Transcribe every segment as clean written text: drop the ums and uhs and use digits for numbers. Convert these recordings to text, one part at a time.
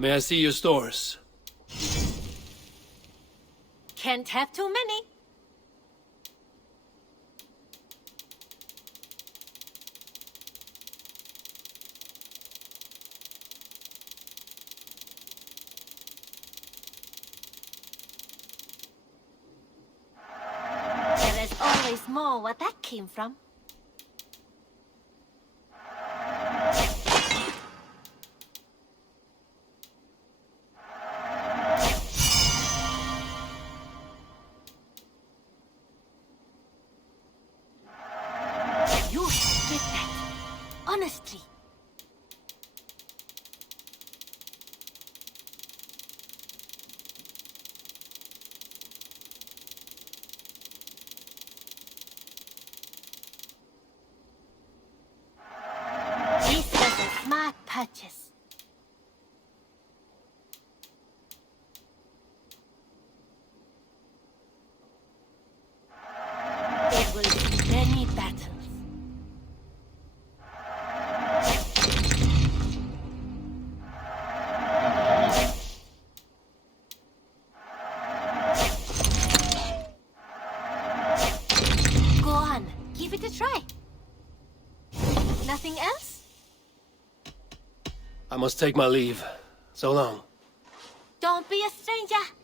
May I see your stores? Can't have too many. There is always more where that came from. You should get that. Honestly. This was a smart purchase. It will be many battles. Go on, give it a try. Nothing else? I must take my leave. So long. Don't be a stranger.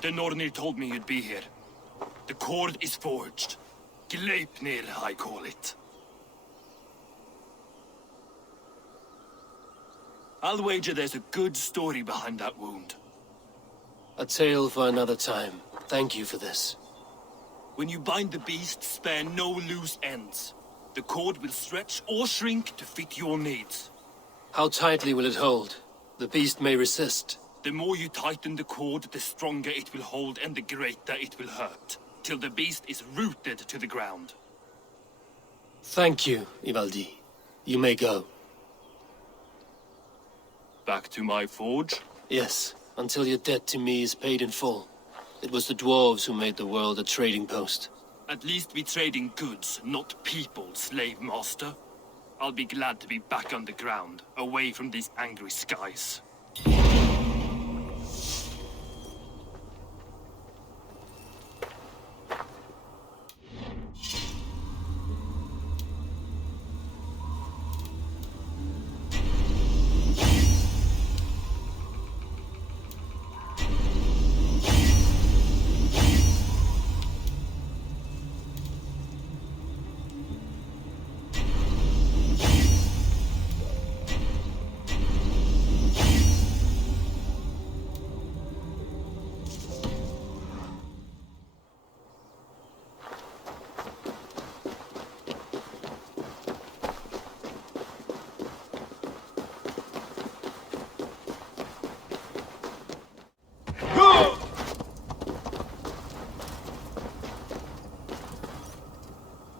The Nornir told me you'd be here. The cord is forged. Gleipnir, I call it. I'll wager there's a good story behind that wound. A tale for another time. Thank you for this. When you bind the beast, spare no loose ends. The cord will stretch or shrink to fit your needs. How tightly will it hold? The beast may resist. The more you tighten the cord, the stronger it will hold and the greater it will hurt, till the beast is rooted to the ground. Thank you, Ivaldi. You may go. Back to my forge? Yes, until your debt to me is paid in full. It was the dwarves who made the world a trading post. At least we trade in goods, not people, slave master. I'll be glad to be back underground, away from these angry skies.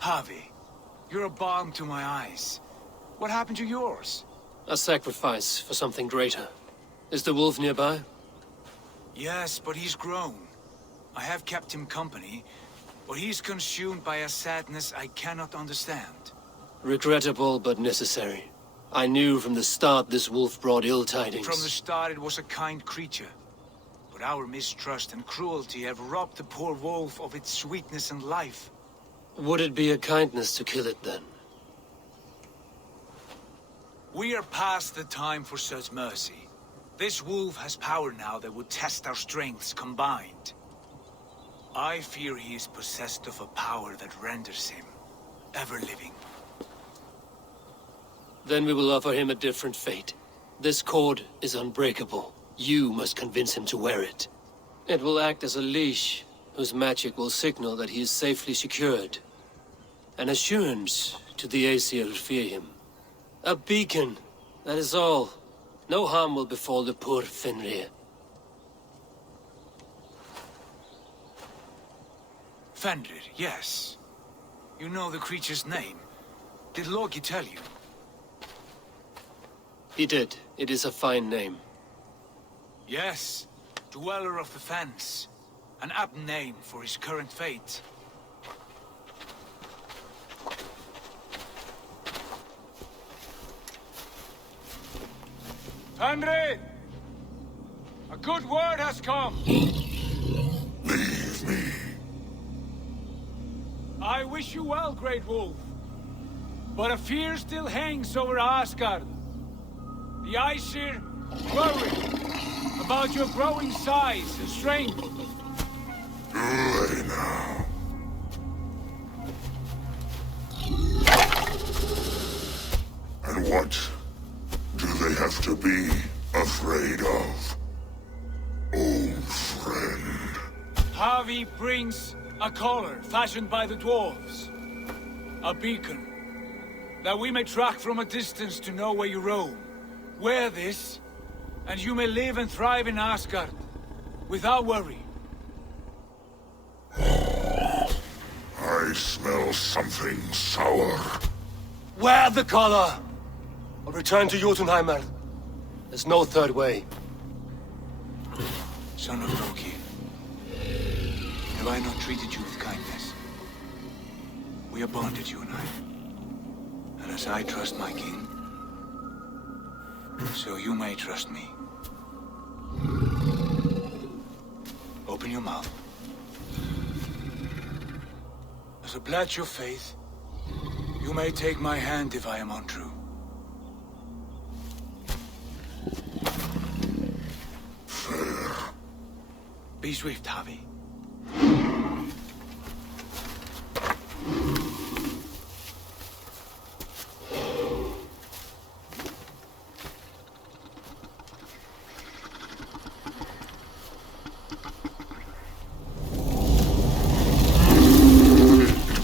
Javi, you're a balm to my eyes. What happened to yours? A sacrifice for something greater. Is the wolf nearby? Yes, but he's grown. I have kept him company, but he's consumed by a sadness I cannot understand. Regrettable, but necessary. I knew from the start this wolf brought ill tidings. From the start it was a kind creature. But our mistrust and cruelty have robbed the poor wolf of its sweetness and life. Would it be a kindness to kill it then? We are past the time for such mercy. This wolf has power now that would test our strengths combined. I fear he is possessed of a power that renders him ever-living. Then we will offer him a different fate. This cord is unbreakable. You must convince him to wear it. It will act as a leash, whose magic will signal that he is safely secured. An assurance to the Aesir who fear him. A beacon, that is all. No harm will befall the poor Fenrir. Fenrir, yes. You know the creature's name. Did Loki tell you? He did. It is a fine name. Yes. Dweller of the Fens. An apt name for his current fate. Fenrir! A good word has come! Leave me. I wish you well, Great Wolf. But a fear still hangs over Asgard. The Aesir worry about your growing size and strength. Do they now? And what do they have to be afraid of? Old friend. Havi brings a collar fashioned by the dwarves. A beacon. That we may track from a distance to know where you roam. Wear this, and you may live and thrive in Asgard, without worry. I smell something sour. Wear the collar! Or return to Jotunheimer. There's no third way. Son of Loki, have I not treated you with kindness? We are bonded, you and I. And as I trust my king, so you may trust me. Open your mouth. As a pledge of faith, you may take my hand if I am untrue. Fair. Be swift, Havi.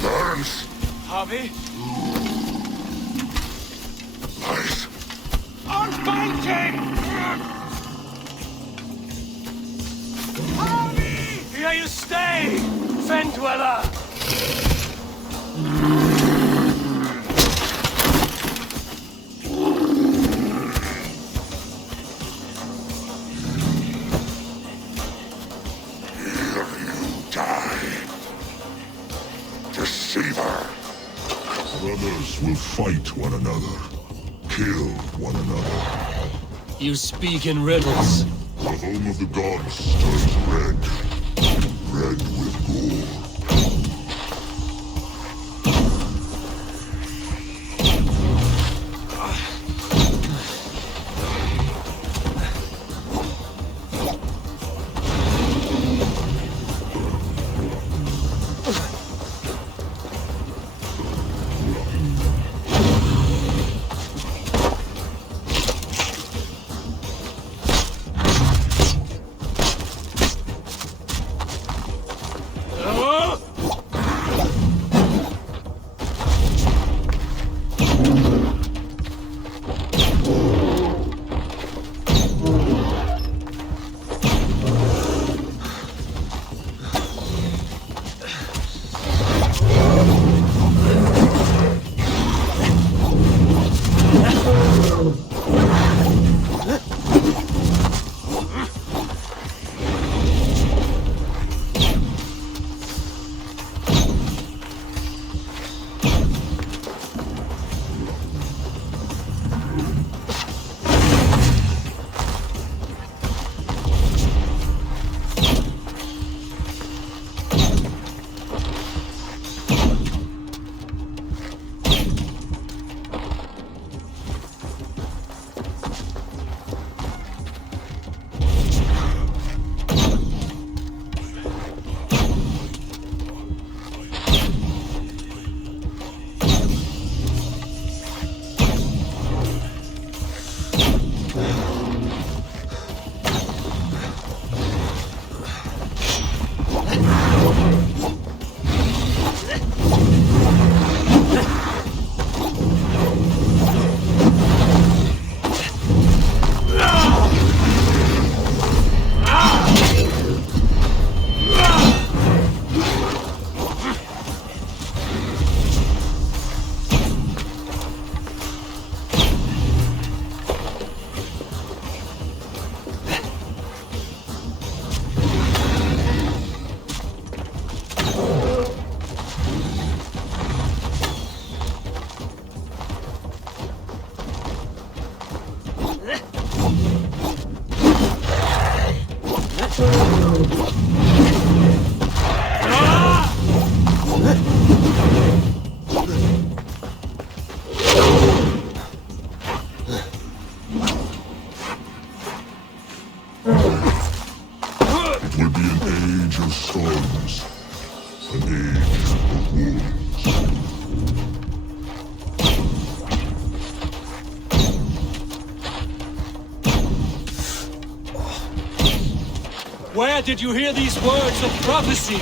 Burns. Havi? Lies. Unbind him! Havi! Here you stay, Fen Dweller! Here you die. Deceiver. Brothers will fight one another. Kill one another. You speak in riddles. The home of the gods turns red. Red with gore. Where did you hear these words of prophecy?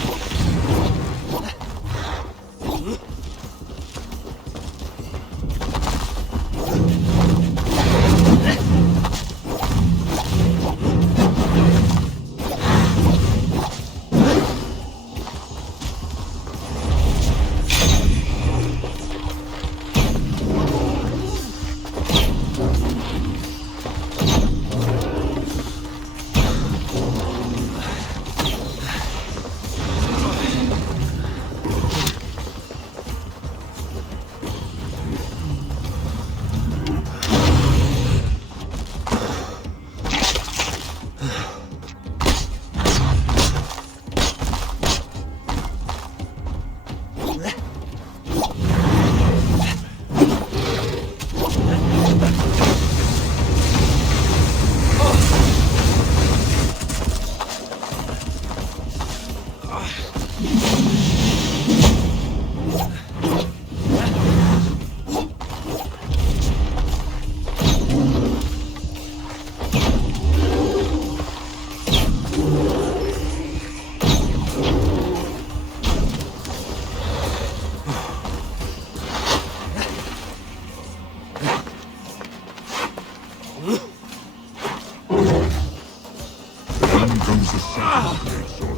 Then comes the second great sorrow,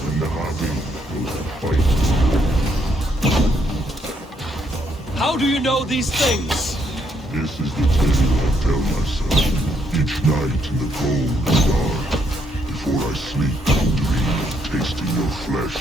when the Harvey goes to fight. How do you know these things? This is the tale I tell myself each night in the cold and dark, before I sleep and dream of tasting your flesh.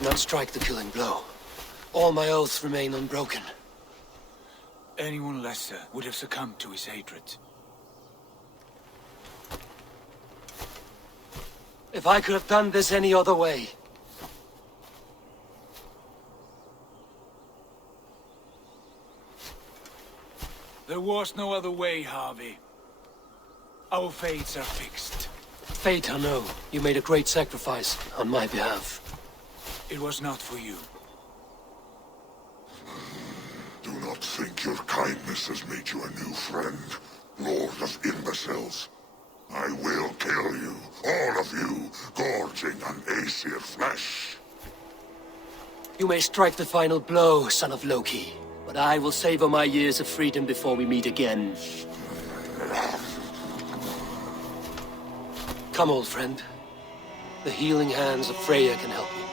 could not strike the killing blow. All my oaths remain unbroken. Anyone lesser would have succumbed to his hatred. If I could have done this any other way. There was no other way, Harvey. Our fates are fixed. Fate, I know. You made a great sacrifice on my behalf. It was not for you. Do not think your kindness has made you a new friend, Lord of Imbeciles. I will kill you, all of you, gorging on Aesir flesh. You may strike the final blow, son of Loki, but I will savor my years of freedom before we meet again. Come, old friend. The healing hands of Freya can help you.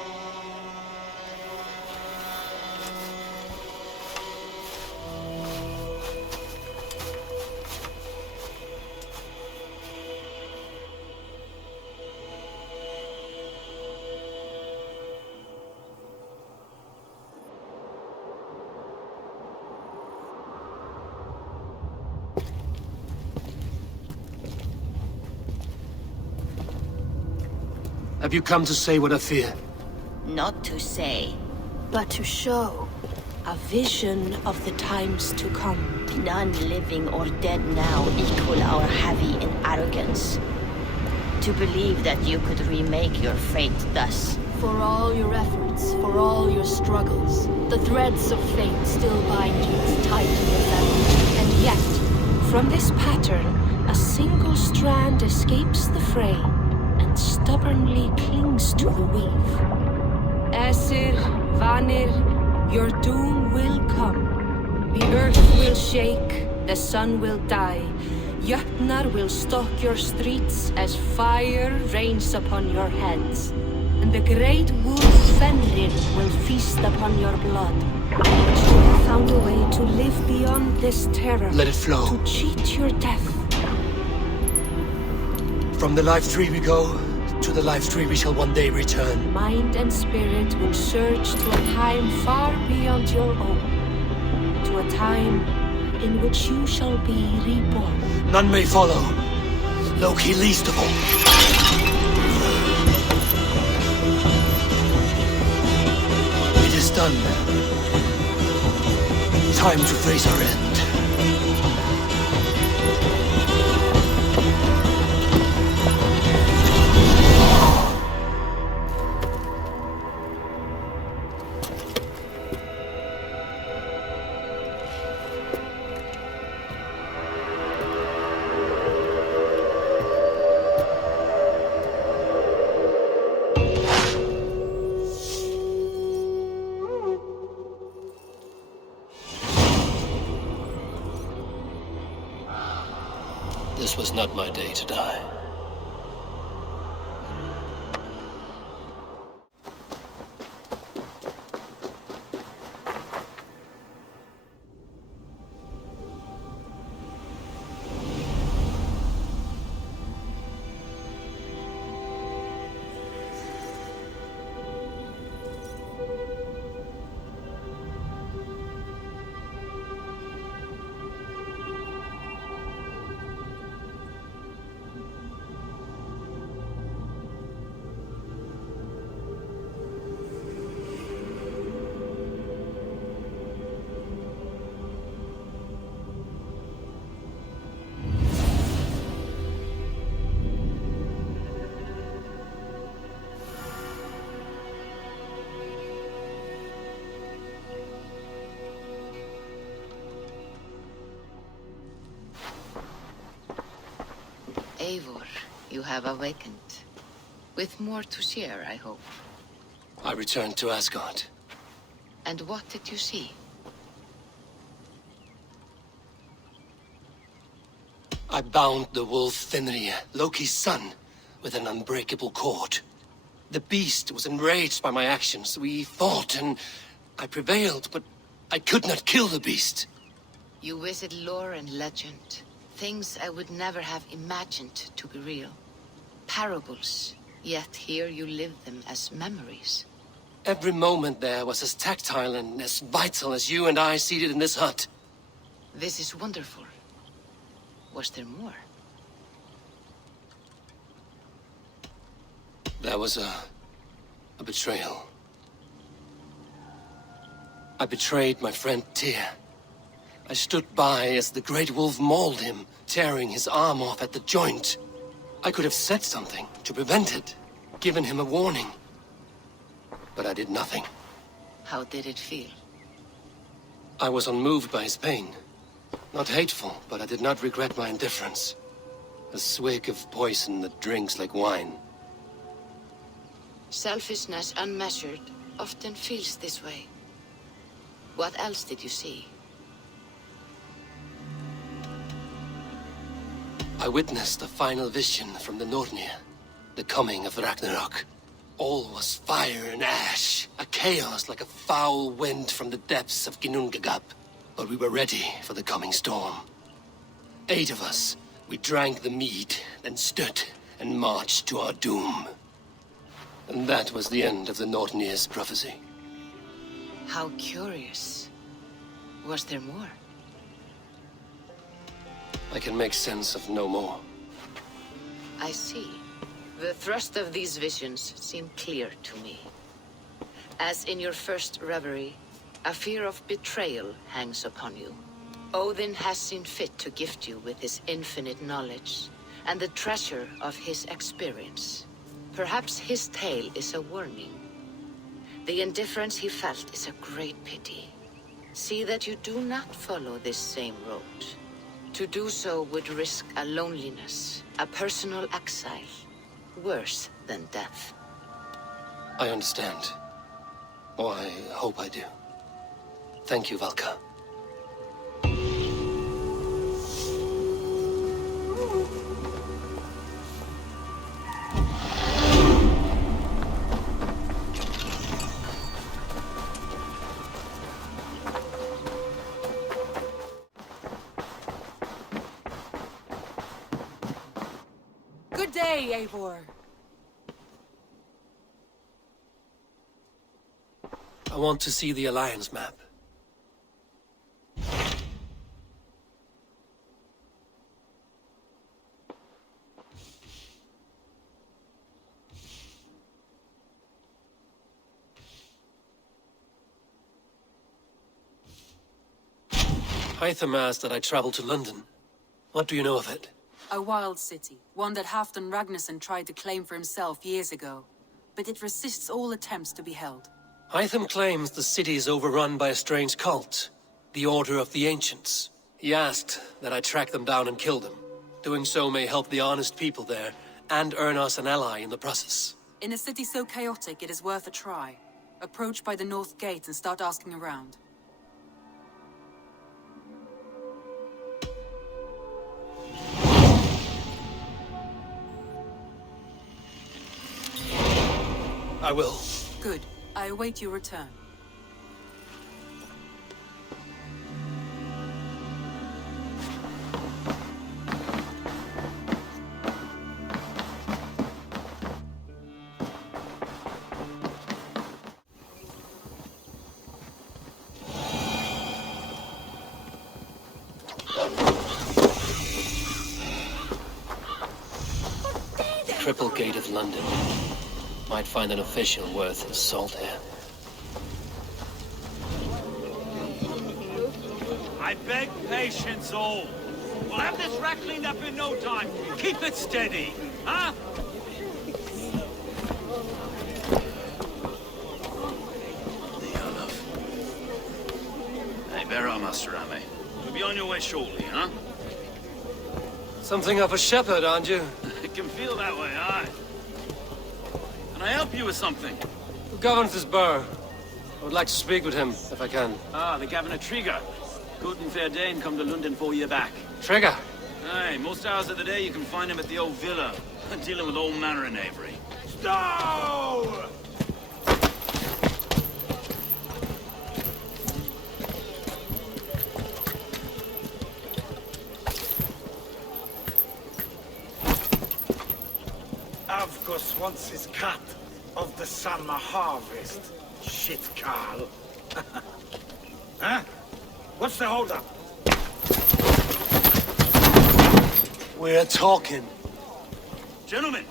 Have you come to say what I fear? Not to say. but to show a vision of the times to come. None living or dead now equal our heavy in arrogance. To believe that you could remake your fate thus. For all your efforts, for all your struggles, the threads of fate still bind you as tight in your family. And yet, from this pattern, a single strand escapes the fray and stubbornly clings to the weave. Aesir, Vanir, your doom will come. The earth will shake, the sun will die. Jötnar will stalk your streets as fire rains upon your heads. And the great wolf Fenrir will feast upon your blood. But you have found a way to live beyond this terror. Let it flow. To cheat your death. From the life tree we go, to the life tree we shall one day return. Mind and spirit will surge to a time far beyond your own. To a time in which you shall be reborn. None may follow. Loki least of all. It is done. Time to face our end. This was not my day to die. Eivor, you have awakened. With more to share, I hope. I returned to Asgard. And what did you see? I bound the wolf Fenrir, Loki's son, with an unbreakable cord. The beast was enraged by my actions. We fought and I prevailed, but I could not kill the beast. You visit lore and legend. Things I would never have imagined to be real. Parables, yet here you live them as memories. Every moment there was as tactile and as vital as you and I seated in this hut. This is wonderful. Was there more? There was a betrayal. I betrayed my friend Tyr. I stood by as the Great Wolf mauled him, tearing his arm off at the joint. I could have said something to prevent it, given him a warning. But I did nothing. How did it feel? I was unmoved by his pain. Not hateful, but I did not regret my indifference. A swig of poison that drinks like wine. Selfishness unmeasured often feels this way. What else did you see? I witnessed a final vision from the Nornir, the coming of Ragnarok. All was fire and ash, a chaos like a foul wind from the depths of Ginnungagap. But we were ready for the coming storm. 8 of us, we drank the mead, then stood and marched to our doom. And that was the end of the Nornir's prophecy. How curious. Was there more? I can make sense of no more. I see. The thrust of these visions seem clear to me. As in your first reverie, a fear of betrayal hangs upon you. Odin has seen fit to gift you with his infinite knowledge, and the treasure of his experience. Perhaps his tale is a warning. The indifference he felt is a great pity. See that you do not follow this same road. To do so would risk a loneliness, a personal exile, worse than death. I understand. Or I hope I do. Thank you, Valka. Good day, Eivor. I want to see the Alliance map. Hytham asked that I travel to London. What do you know of it? A wild city, one that Halfdan Ragnarsson tried to claim for himself years ago. But it resists all attempts to be held. Hytham claims the city is overrun by a strange cult, the Order of the Ancients. He asked that I track them down and kill them. Doing so may help the honest people there, and earn us an ally in the process. In a city so chaotic, it is worth a try. Approach by the North Gate and start asking around. I will. Good. I await your return. The Triple Gate of London. Might find an official worth his salt here. I beg patience, all. We'll have this rat cleaned up in no time. Keep it steady, huh? Hey, bear up, Master Rami. You'll be on your way shortly, huh? Something of a shepherd, aren't you? It can feel that way, aye. Can I help you with something? Who governs this burgh? I would like to speak with him, if I can. Ah, the Governor Trigger. Good and fair Dane come to London 4 year back. Trigger! Aye, most hours of the day you can find him at the old villa, dealing with all manner of knavery. Stow! Avgos wants his cut of the summer harvest. Shit, Carl. Huh? What's the holdup? We're talking. Gentlemen,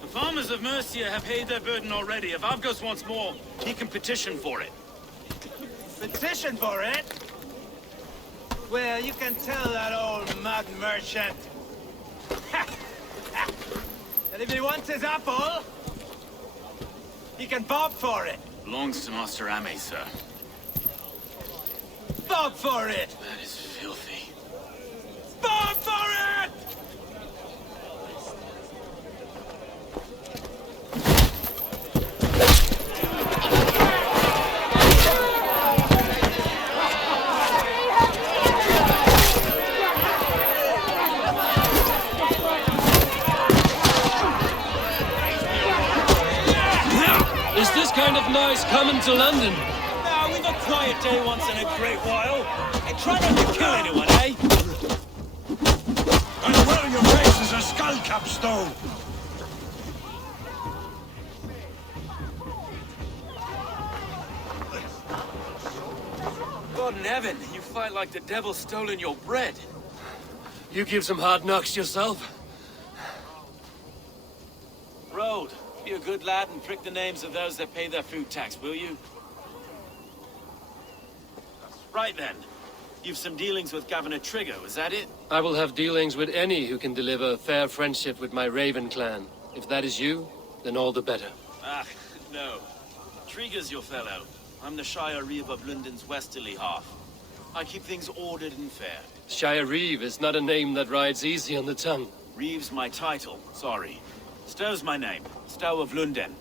the farmers of Mercia have paid their burden already. If Avgos wants more, he can petition for it. Petition for it? Well, you can tell that old mud merchant that if he wants his apple, he can bob for it. Belongs to Master Ame, sir. Bob for it! That is filthy. Bob for it! Is this kind of noise coming to London? Now, we've a quiet day once in a great while. And try not to kill anyone, eh? And well, your face is a skull capstone. God in heaven, you fight like the devil's stolen your bread. You give some hard knocks yourself. Road, be a good lad and prick the names of those that pay their food tax, will you? Right then. You've some dealings with Governor Trigger, is that it? I will have dealings with any who can deliver fair friendship with my Raven clan. If that is you, then all the better. Ah, no. Trigger's your fellow. I'm the Shire Reeve of London's westerly half. I keep things ordered and fair. Shire Reeve is not a name that rides easy on the tongue. Reeve's my title, sorry. Stow's my name. Stow of London.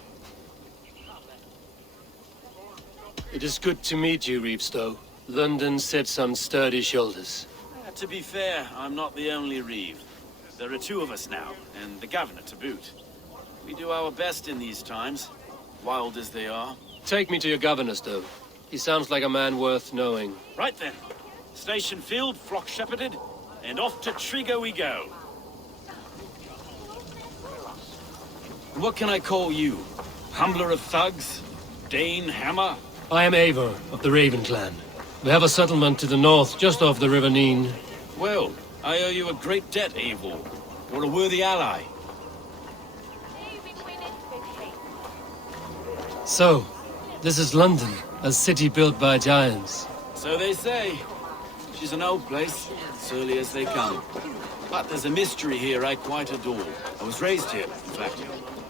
It is good to meet you, Reevestow. London sits on sturdy shoulders. To be fair, I'm not the only Reeve. There are two of us now, and the governor to boot. We do our best in these times, wild as they are. Take me to your governor, Stow. He sounds like a man worth knowing. Right then. Station filled, flock shepherded, and off to Trigger we go. What can I call you? Humbler of thugs? Dane Hammer? I am Eivor of the Raven clan. We have a settlement to the north, just off the River Neen. Well, I owe you a great debt, Eivor. You're a worthy ally. So, this is London, a city built by giants. So they say. She's an old place, surly as they come. But there's a mystery here I quite adore. I was raised here, in fact.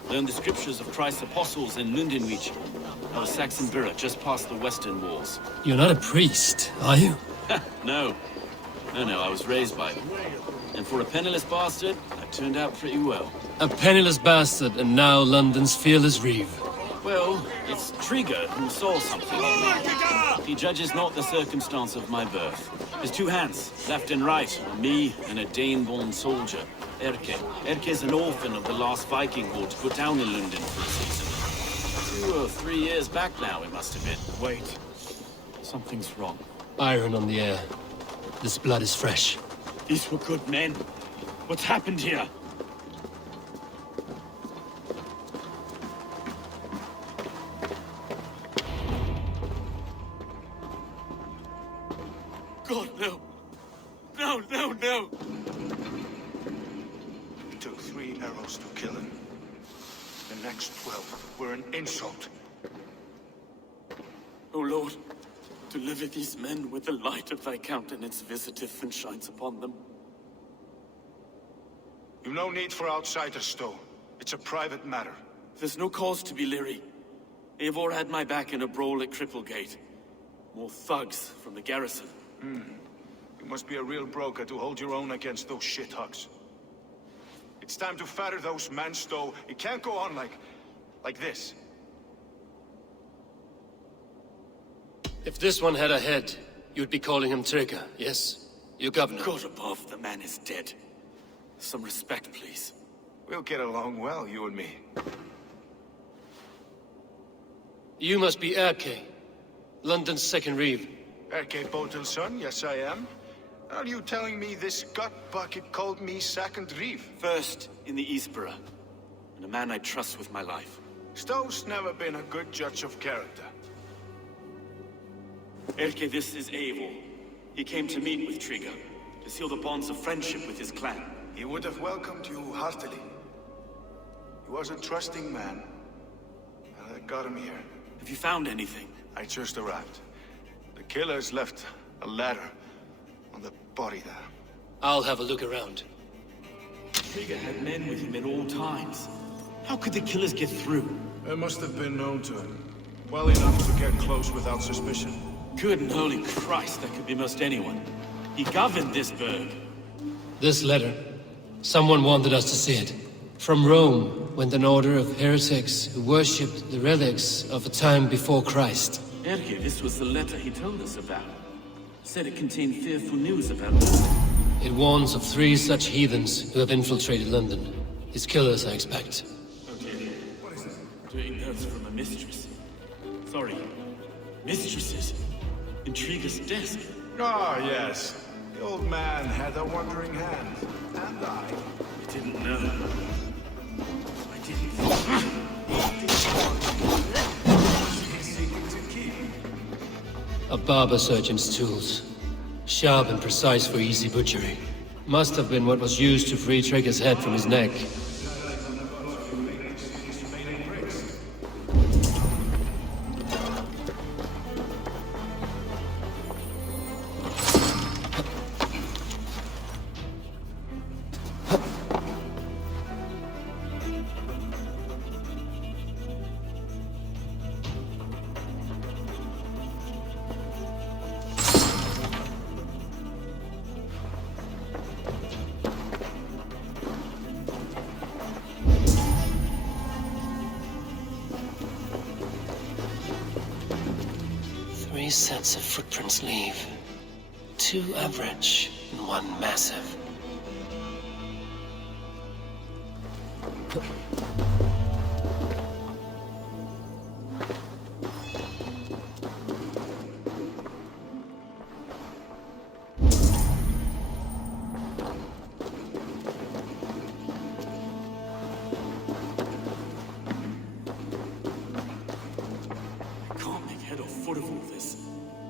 Learned the scriptures of Christ's apostles in Lundenwich. I was Saxon Borough, just past the western walls. You're not a priest, are you? No. No, I was raised by them. And for a penniless bastard, I turned out pretty well. A penniless bastard, and now London's fearless Reeve. Well, it's Trigger who saw something in me. He judges not the circumstance of my birth. His two hands, left and right, on me and a Dane-born soldier, Erke. Erke's an orphan of the last Viking war to put down in London for a season. 2 or 3 years back now, it must have been. Wait. Something's wrong. Iron on the air. This blood is fresh. These were good men. What's happened here? God, no. No. It took 3 arrows to kill him. The next 12 were an insult. O Lord, deliver these men with the light of thy countenance visiteth and shines upon them. You've no need for outsiders, Stowe. It's a private matter. There's no cause to be leery. Eivor had my back in a brawl at Cripplegate. More thugs from the garrison. You must be a real broker to hold your own against those shithugs. It's time to fetter those men, Stowe. It can't go on like this. If this one had a head, you'd be calling him Trigger, yes? Your governor. God above, the man is dead. Some respect, please. We'll get along well, you and me. You must be Erke, London's second Reeve. Erke Botel's son, yes I am. Are you telling me this gut bucket called me second Reeve? First in the Eastborough, and a man I trust with my life. Stowe's never been a good judge of character. Erke, this is Eivor. He came to meet with Trigger, to seal the bonds of friendship with his clan. He would have welcomed you heartily. He was a trusting man. And I got him here. Have you found anything? I just arrived. The killers left a ladder on the body there. I'll have a look around. Trigger had men with him at all times. How could the killers get through? They must have been known to him. Well enough to get close without suspicion. Good and holy Christ, that could be most anyone. He governed this burg. This letter. Someone wanted us to see it. From Rome went an order of heretics who worshipped the relics of a time before Christ. Erke, this was the letter he told us about. Said it contained fearful news about London. It warns of 3 such heathens who have infiltrated London. His killers, I expect. Okay. What is that? Doing notes from a mistress. Sorry. Mistresses? In Trigger's desk? Ah, yes. The old man had a wandering hand. And I didn't know. I didn't. Seeking to keep. A barber surgeon's tools. Sharp and precise for easy butchery. Must have been what was used to free Trigger's head from his neck. Three sets of footprints leave. 2 average and 1 massive.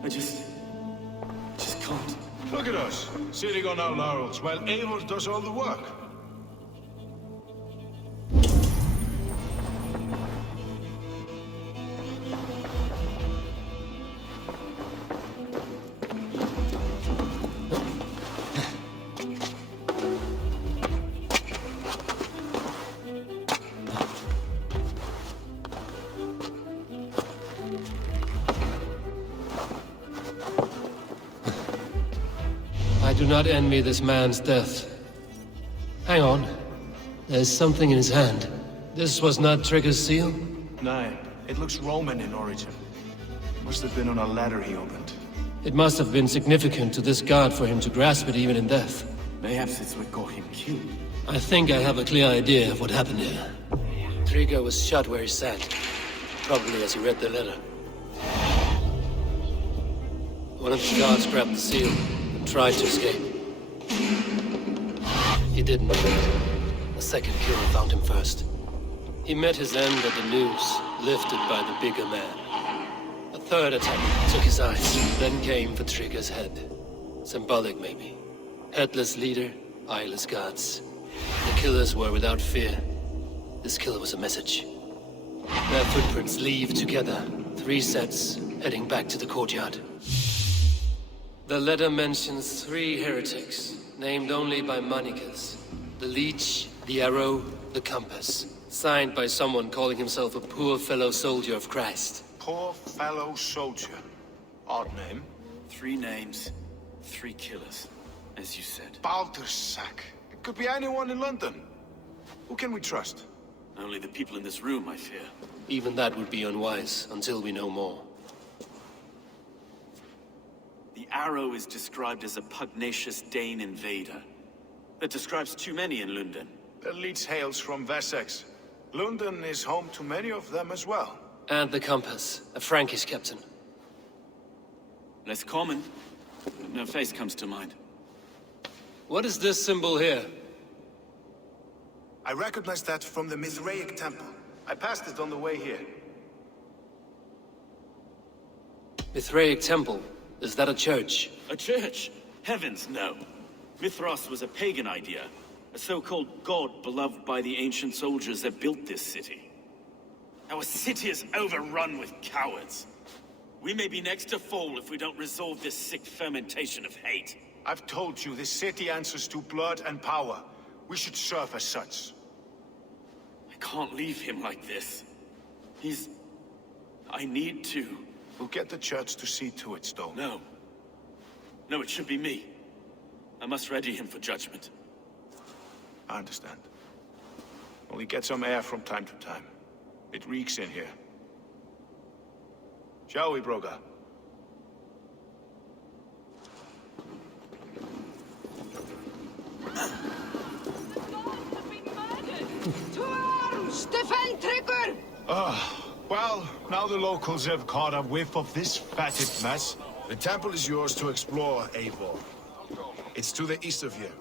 I just can't. Look at us, sitting on our laurels, while Eivor does all the work. I do not envy this man's death. Hang on. There's something in his hand. This was not Trigger's seal? No, it looks Roman in origin. Must have been on a ladder he opened. It must have been significant to this god for him to grasp it even in death. Mayhaps it's what got him killed. I think I have a clear idea of what happened here. Trigger was shot where he sat. Probably as he read the letter. One of the guards grabbed the seal and tried to escape. He didn't. A second killer found him first. He met his end at the noose, lifted by the bigger man. A third attack took his eyes, then came for Trigger's head. Symbolic, maybe. Headless leader, eyeless guards. The killers were without fear. This killer was a message. Their footprints leave together, 3 sets, heading back to the courtyard. The letter mentions 3 heretics, named only by monikers. The Leech, the Arrow, the Compass. Signed by someone calling himself a poor fellow soldier of Christ. Poor fellow soldier. Odd name. 3 names, 3 killers, as you said. Baldersack. It could be anyone in London. Who can we trust? Only the people in this room, I fear. Even that would be unwise, until we know more. The Arrow is described as a pugnacious Dane invader. That describes too many in London. The Leech hails from Wessex. London is home to many of them as well. And the Compass, a Frankish captain. Less common, but no face comes to mind. What is this symbol here? I recognize that from the Mithraic temple. I passed it on the way here. Mithraic Temple. Is that a church? A church? Heavens, no. Mithras was a pagan idea. A so-called god beloved by the ancient soldiers that built this city. Our city is overrun with cowards. We may be next to fall if we don't resolve this sick fermentation of hate. I've told you, this city answers to blood and power. We should serve as such. I can't leave him like this. I need to. We'll get the church to see to it, Stone. No. No, it should be me. I must ready him for judgment. I understand. Only get some air from time to time. It reeks in here. Shall we, Broga? To arms! Defend Trigger! Well, now the locals have caught a whiff of this fatted mess. The temple is yours to explore, Eivor. It's to the east of here.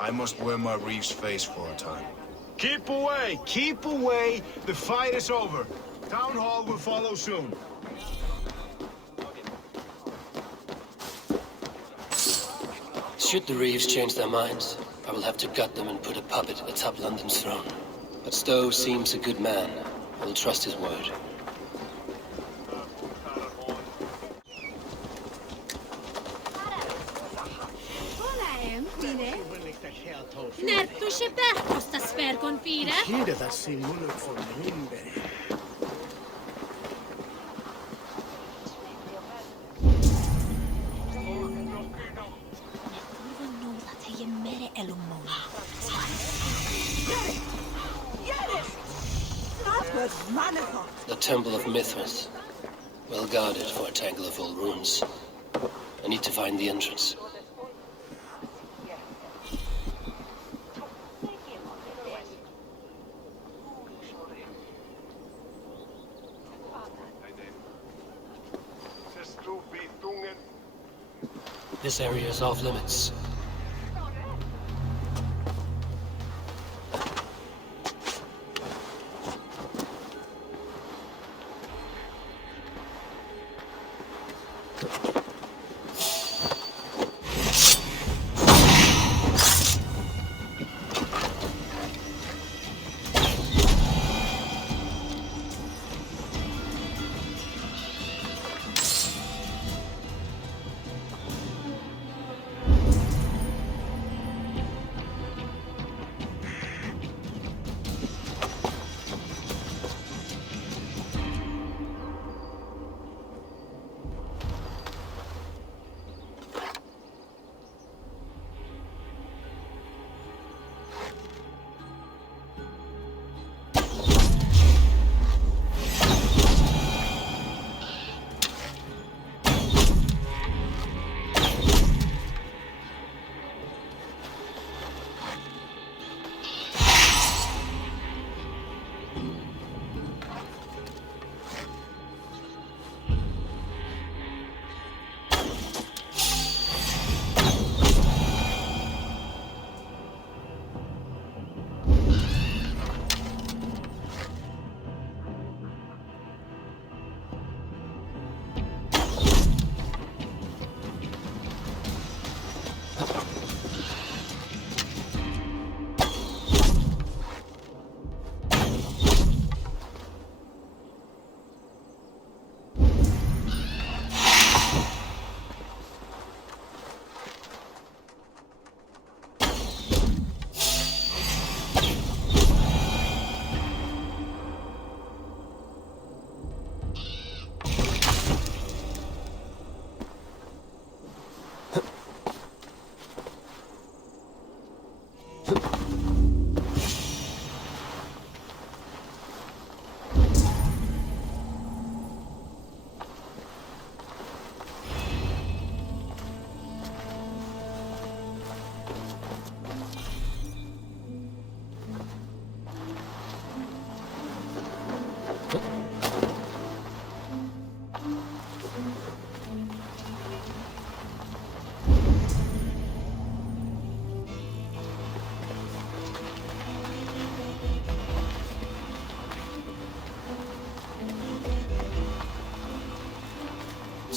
I must wear my Reeve's face for a time. Keep away! Keep away! The fight is over. Town Hall will follow soon. Should the Reeves change their minds, I will have to gut them and put a puppet atop London's throne. But Stowe seems a good man. I will trust his word. Nertu się perkosta sfer confire? Hiedetasi munut von Himbere. The Temple of Mithras. Well guarded for a tangle of old ruins. I need to find the entrance. This area is off limits.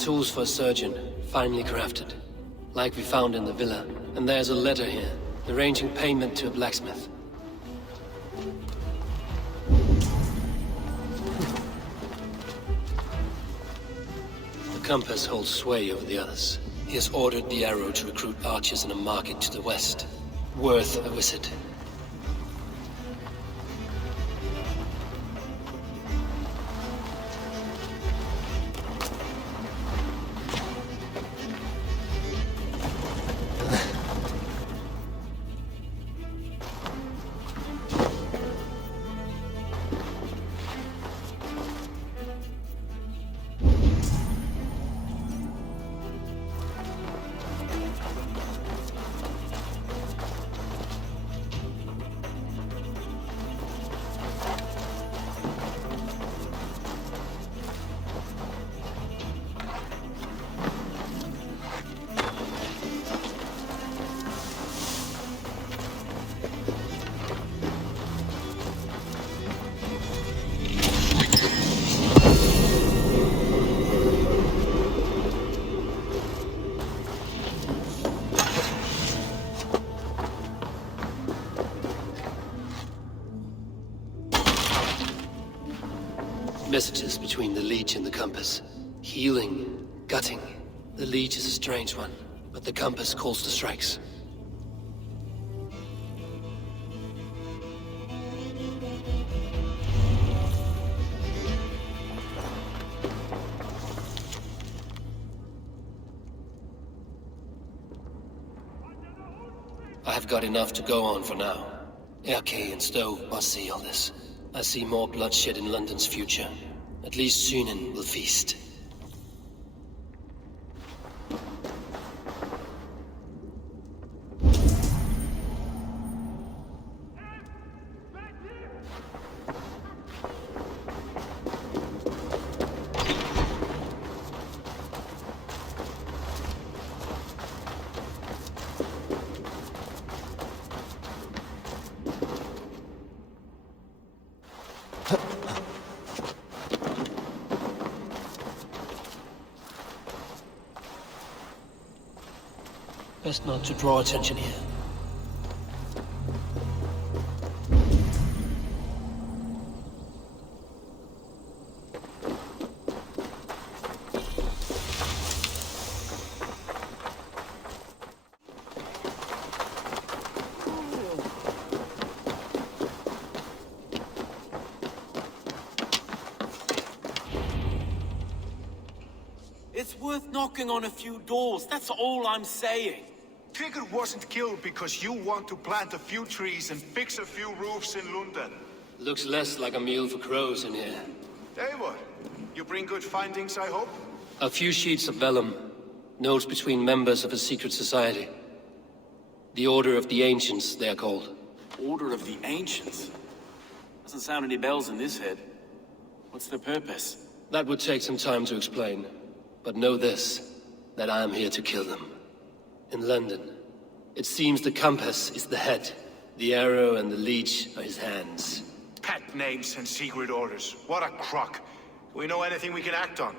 Tools for a surgeon, finely crafted. Like we found in the villa. And there's a letter here, arranging payment to a blacksmith. The compass holds sway over the others. He has ordered the arrow to recruit archers in a market to the west. Worth a visit. Messages between the Leech and the compass. Healing, gutting. The Leech is a strange one, but the compass calls to strikes. I have got enough to go on for now. Erke and Stowe must see all this. I see more bloodshed in London's future. At least Sunan will feast. Best not to draw attention here. It's worth knocking on a few doors, that's all I'm saying. Trigger wasn't killed because you want to plant a few trees and fix a few roofs in London. Looks less like a meal for crows in here. Eivor, you bring good findings, I hope? A few sheets of vellum. Notes between members of a secret society. The Order of the Ancients, they are called. Order of the Ancients? Doesn't sound any bells in this head. What's their purpose? That would take some time to explain. But know this, that I am here to kill them. In London, it seems the compass is the head. The arrow and the leech are his hands. Pet names and secret orders. What a crock. Do we know anything we can act on?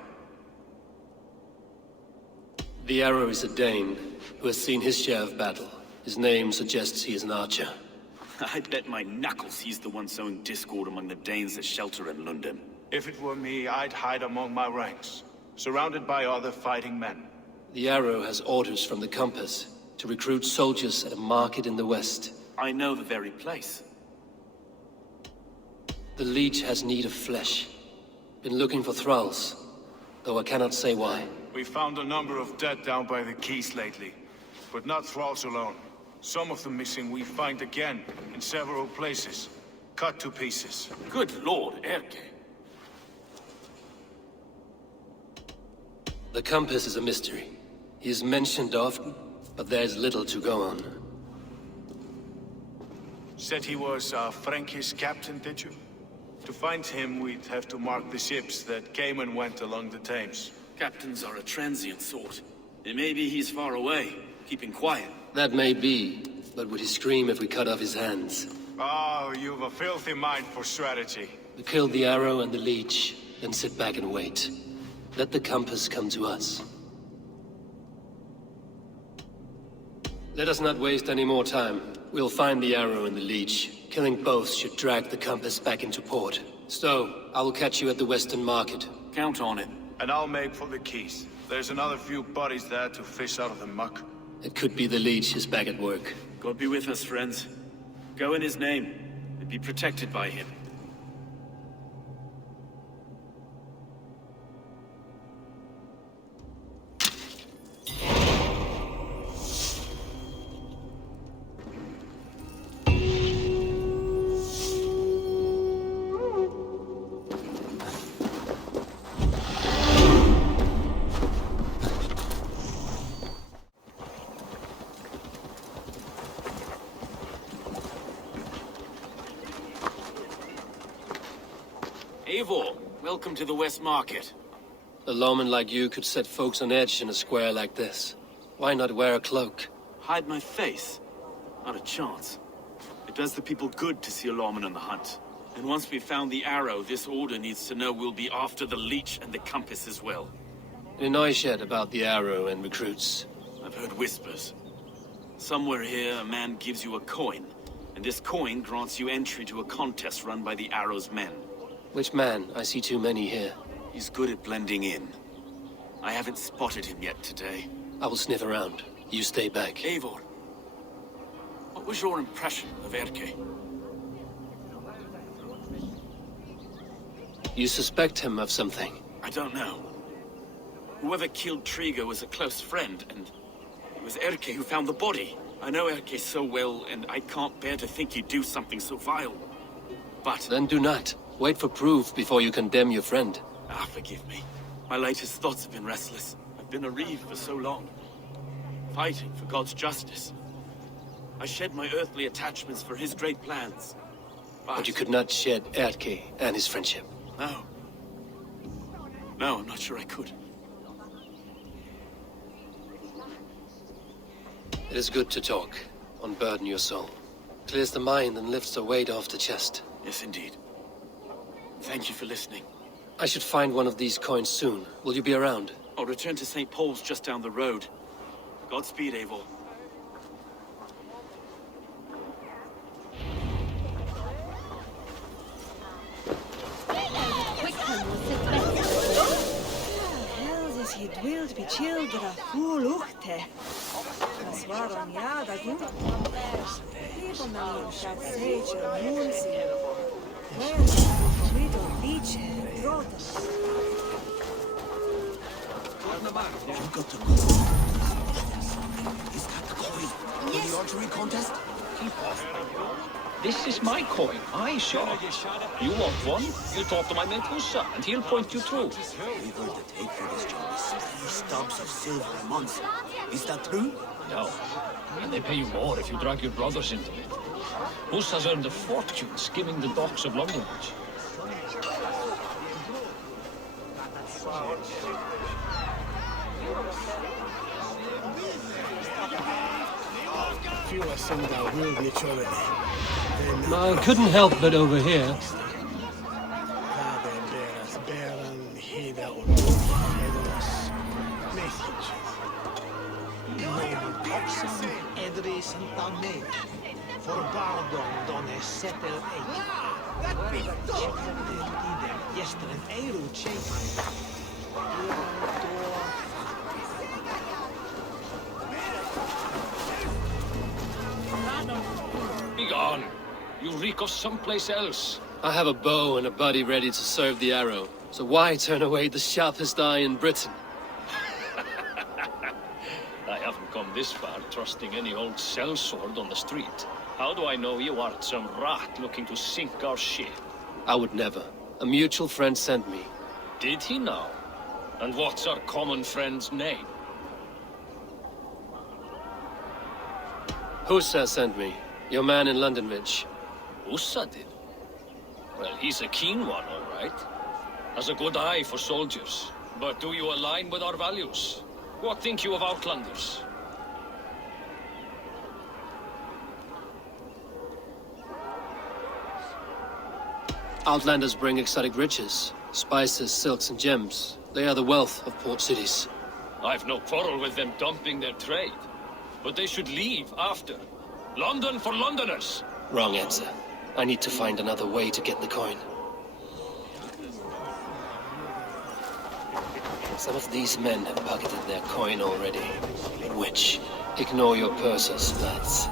The arrow is a Dane, who has seen his share of battle. His name suggests he is an archer. I bet my knuckles he's the one sowing discord among the Danes that shelter in London. If it were me, I'd hide among my ranks, surrounded by other fighting men. The arrow has orders from the compass to recruit soldiers at a market in the west. I know the very place. The leech has need of flesh. Been looking for thralls, though I cannot say why. We found a number of dead down by the quays lately, but not thralls alone. Some of the missing we find again in several places, cut to pieces. Good lord, Erke. The compass is a mystery. He is mentioned often, but there's little to go on. Said he was a Frankish captain, did you? To find him, we'd have to mark the ships that came and went along the Thames. Captains are a transient sort. And maybe he's far away, keeping quiet. That may be, but would he scream if we cut off his hands? Oh, you've a filthy mind for strategy. We kill the arrow and the leech, then sit back and wait. Let the compass come to us. Let us not waste any more time. We'll find the arrow and the leech. Killing both should drag the compass back into port. Stowe, I will catch you at the Western Market. Count on it. And I'll make for the keys. There's another few bodies there to fish out of the muck. It could be the leech is back at work. God be with us, friends. Go in his name, and be protected by him. Eivor, welcome to the West Market. A lawman like you could set folks on edge in a square like this. Why not wear a cloak? Hide my face? Not a chance. It does the people good to see a lawman on the hunt. And once we've found the arrow, this order needs to know we'll be after the leech and the compass as well. Any noise yet about the arrow and recruits? I've heard whispers. Somewhere here, a man gives you a coin, and this coin grants you entry to a contest run by the arrow's men. Which man? I see too many here. He's good at blending in. I haven't spotted him yet today. I will sniff around. You stay back. Eivor, what was your impression of Erke? You suspect him of something? I don't know. Whoever killed Triga was a close friend, and it was Erke who found the body. I know Erke so well, and I can't bear to think he'd do something so vile. But... Then do not. Wait for proof before you condemn your friend. Ah, forgive me. My latest thoughts have been restless. I've been a reeve for so long. Fighting for God's justice. I shed my earthly attachments for his great plans. But you could not shed Erke and his friendship. No. No, I'm not sure I could. It is good to talk. Unburden your soul. Clears the mind and lifts the weight off the chest. Yes, indeed. Thank you for listening. I should find one of these coins soon. Will you be around? I'll return to St. Paul's just down the road. Godspeed, Eivor. He dwelled be children a full uchte. As var on jada gun. People now shall say to Munsi. We don't beach and brothers. You got the gold. Is that the coin? Yes. The archery contest? Keep off. This is my coin. I shot. You want one? You talk to my mate Ussa, and he'll point you through. We heard the take for this job is 3 stubs of silver a month. Is that true? No. And they pay you more if you drag your brothers into it. Ussa's earned a fortune skimming the docks of London Bridge. Few are some that will be children. I couldn't help but overhear. For Bardon don är settel ej. That big dog! Yesterday, Eiru changed. Be gone. You reek of someplace else. I have a bow and a buddy ready to serve the arrow. So why turn away the sharpest eye in Britain? I haven't come this far trusting any old sellsword on the street. How do I know you aren't some rat looking to sink our ship? I would never. A mutual friend sent me. Did he now? And what's our common friend's name? Hussa sent me. Your man in London Bridge. Ussa did? Well, he's a keen one, all right. Has a good eye for soldiers. But do you align with our values? What think you of Outlanders? Outlanders bring exotic riches. Spices, silks, and gems. They are the wealth of port cities. I've no quarrel with them dumping their trade. But they should leave after. London for Londoners! Wrong answer. I need to find another way to get the coin. Some of these men have pocketed their coin already. Which? Ignore your purses, lads.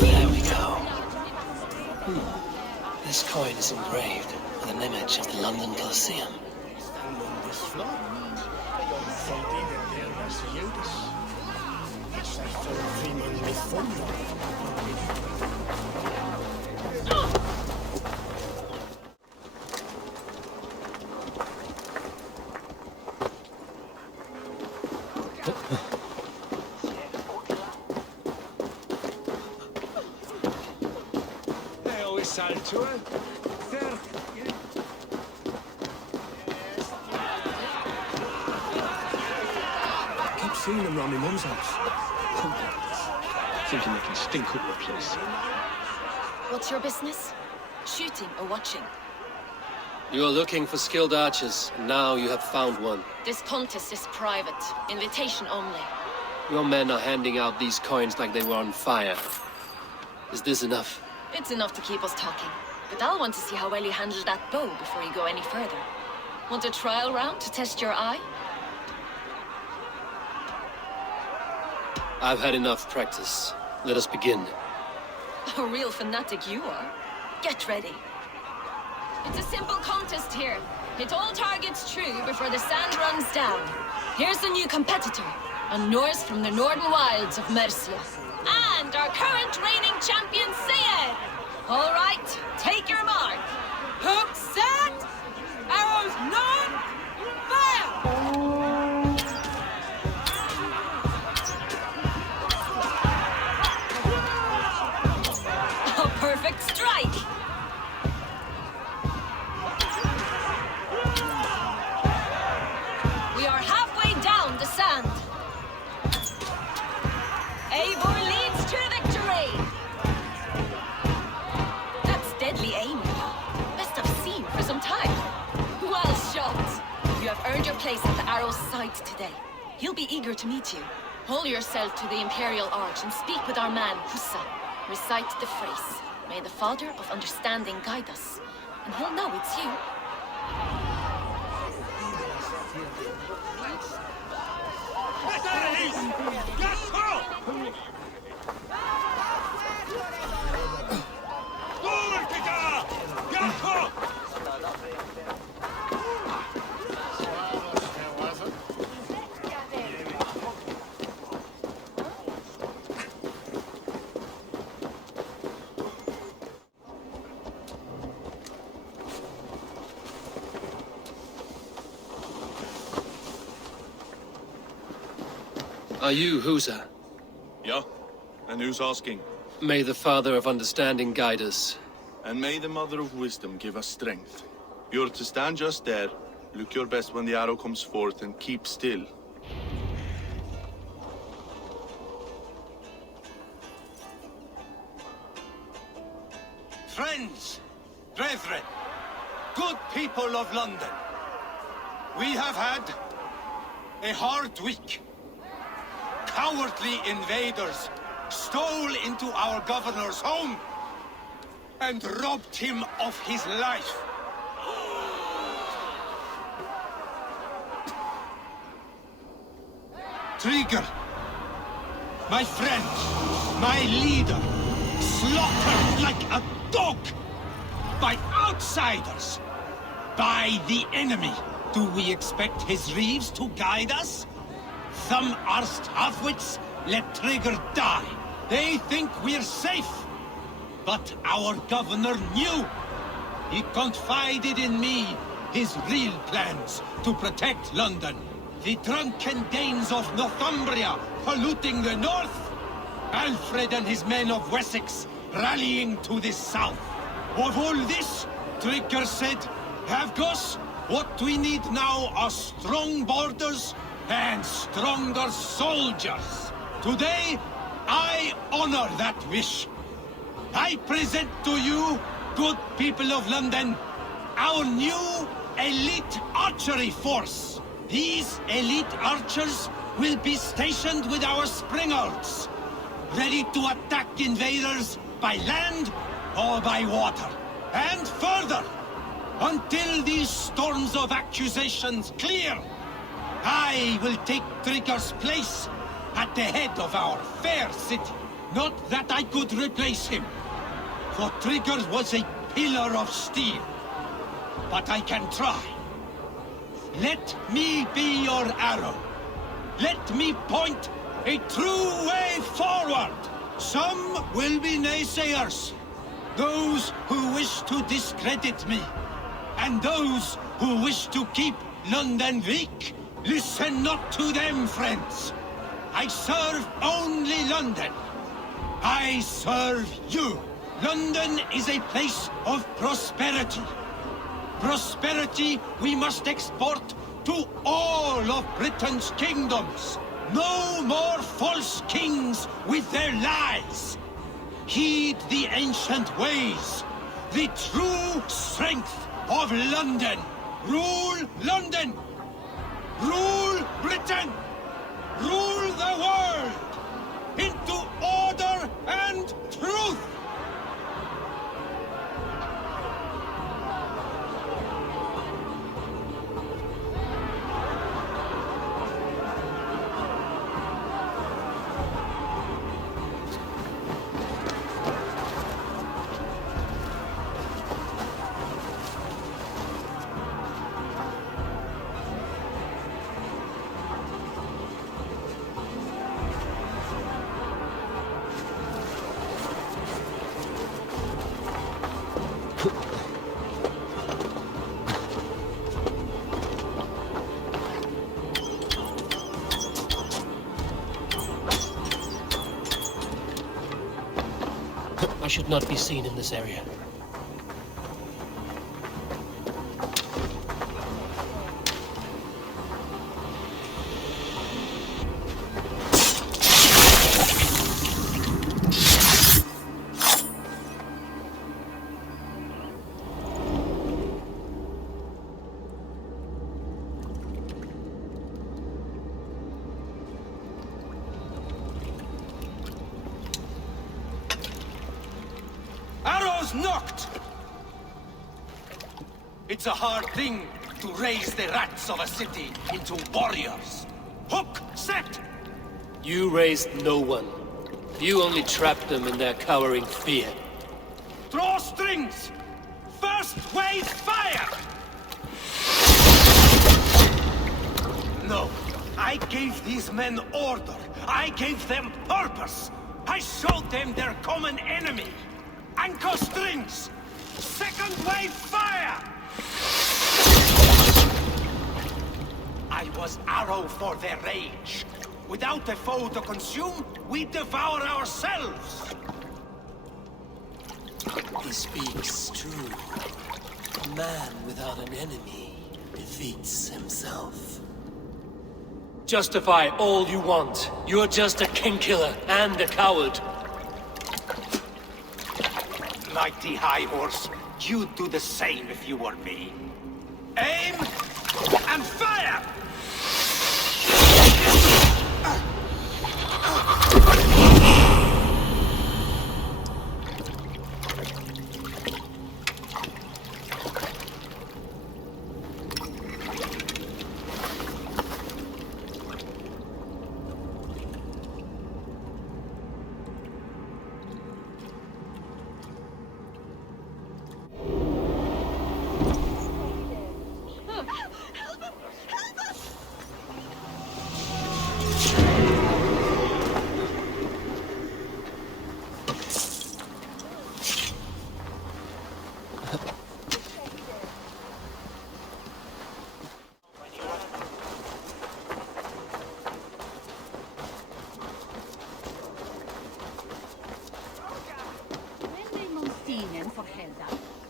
There we go. This coin is engraved with an image of the London Colosseum. I keep seeing them round my mum's house. Thinking they can stink up the place. What's your business? Shooting or watching? You are looking for skilled archers, and now you have found one. This contest is private. Invitation only. Your men are handing out these coins like they were on fire. Is this enough? It's enough to keep us talking. But I'll want to see how well you handle that bow before you go any further. Want a trial round to test your eye? I've had enough practice. Let us begin. A real fanatic you are. Get ready. It's a simple contest here. Hit all targets true before the sand runs down. Here's the new competitor, a Norse from the northern wilds of Mercia. And our current reigning champion, Seer! All right, take your mark. Hook set! Arrows none! Fire! A perfect strike! We are halfway down the sand. Eivor leads to victory! That's deadly aim. Best I've seen for some time. Well shot! You have earned your place at the arrow's side today. He'll be eager to meet you. Hold yourself to the Imperial Arch and speak with our man, Hussa. Recite the phrase. May the Father of Understanding guide us. And he'll know it's you. Are you Husa? Yeah? And who's asking? May the Father of Understanding guide us. And may the Mother of Wisdom give us strength. You're to stand just there, look your best when the arrow comes forth, and keep still. Friends, brethren, good people of London, we have had a hard week. Cowardly invaders stole into our governor's home and robbed him of his life. Trigger, my friend, my leader, slaughtered like a dog by outsiders, by the enemy. Do we expect his reeves to guide us? Some arsed halfwits let Trigger die. They think we're safe. But our governor knew. He confided in me his real plans to protect London. The drunken Danes of Northumbria polluting the north. Alfred and his men of Wessex rallying to the south. Of all this, Trigger said, Havgos, what we need now are strong borders and stronger soldiers. Today, I honor that wish. I present to you, good people of London, our new elite archery force. These elite archers will be stationed with our springalds, ready to attack invaders by land or by water. And further, until these storms of accusations clear, I will take Trigger's place at the head of our fair city. Not that I could replace him, for Trigger was a pillar of steel. But I can try. Let me be your arrow. Let me point a true way forward. Some will be naysayers, those who wish to discredit me, and those who wish to keep London weak. Listen not to them, friends. I serve only London. I serve you. London is a place of prosperity. Prosperity we must export to all of Britain's kingdoms. No more false kings with their lies. Heed the ancient ways, the true strength of London. Rule London. Rule Britain. Rule the world into order and truth. I should not be seen in this area. Knocked! It's a hard thing to raise the rats of a city into warriors. Hook, set! You raised no one. You only trapped them in their cowering fear. Draw strings! First wave fire! No, I gave these men order. I gave them purpose. I showed them their common enemy. Anchor strings! Second wave fire! I was arrow for their rage. Without a foe to consume, we devour ourselves! He speaks true. A man without an enemy defeats himself. Justify all you want. You're just a king-killer and a coward. Mighty High Horse, you'd do the same if you were me. Aim and fire!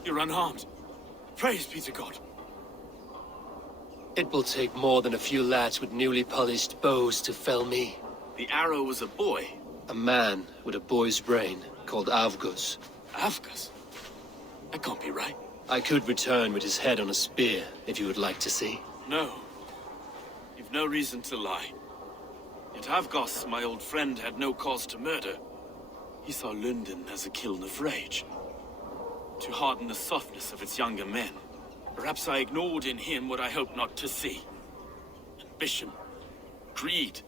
You're unharmed. Praise be to God. It will take more than a few lads with newly polished bows to fell me. The arrow was a boy. A man with a boy's brain called Avgus. Avgus? That can't be right. I could return with his head on a spear, if you would like to see. No. You've no reason to lie. Yet Avgos, my old friend, had no cause to murder. He saw London as a kiln of rage, to harden the softness of its younger men. Perhaps I ignored in him what I hoped not to see. Ambition, greed,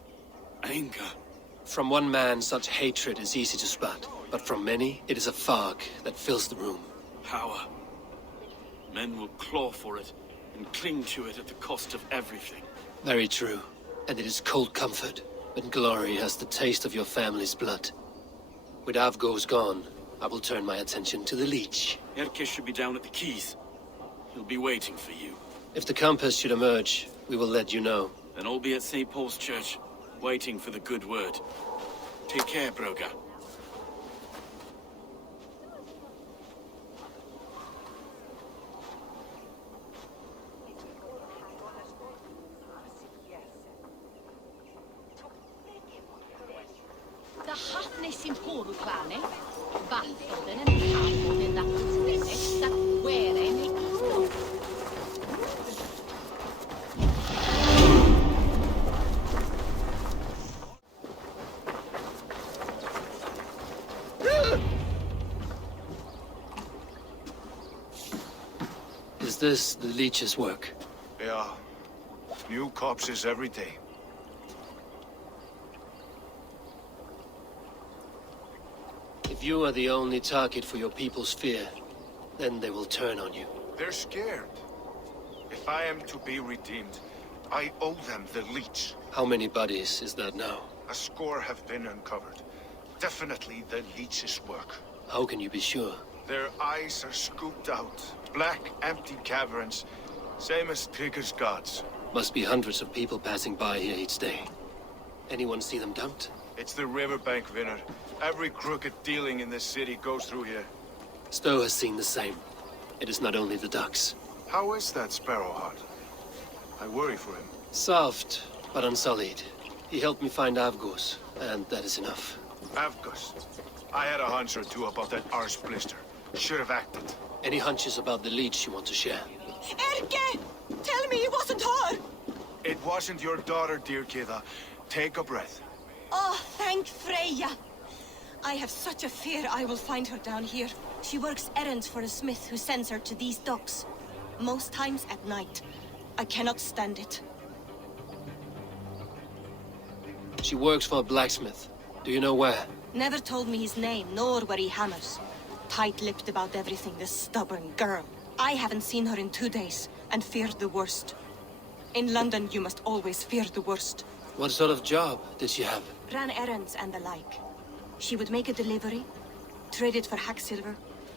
anger. From one man, such hatred is easy to spot, but from many, it is a fog that fills the room. Power. Men will claw for it, and cling to it at the cost of everything. Very true. And it is cold comfort, when glory has the taste of your family's blood. With Avgos gone, I will turn my attention to the Leech. Erke should be down at the quays. He'll be waiting for you. If the compass should emerge, we will let you know. Then I'll be at St. Paul's Church, waiting for the good word. Take care, Broga. The Hafnes in Poruklane, Valfoden and Hamon in that that where any. Is this the Leech's work? Yeah. New corpses every day. If you are the only target for your people's fear, then they will turn on you. They're scared. If I am to be redeemed, I owe them the Leech. How many bodies is that now? A score have been uncovered. Definitely the Leech's work. How can you be sure? Their eyes are scooped out. Black, empty caverns. Same as Trigger's gods. Must be hundreds of people passing by here each day. Anyone see them dumped? It's the riverbank, Vinner. Every crooked dealing in this city goes through here. Stowe has seen the same. It is not only the ducks. How is that Sparrowheart? I worry for him. Soft, but unsullied. He helped me find Avgos, and that is enough. Avgus. I had a hunch or two about that arse blister. Should have acted. Any hunches about the Leech you want to share? Erke! Tell me it wasn't her! It wasn't your daughter, dear Kida. Take a breath. Oh, thank Freya. I have such a fear I will find her down here. She works errands for a smith who sends her to these docks. Most times at night. I cannot stand it. She works for a blacksmith. Do you know where? Never told me his name, nor where he hammers. Tight-lipped about everything, this stubborn girl. I haven't seen her in 2 days, and feared the worst. In London, you must always fear the worst. What sort of job did she have? Ran errands and the like. She would make a delivery, trade it for hack silver,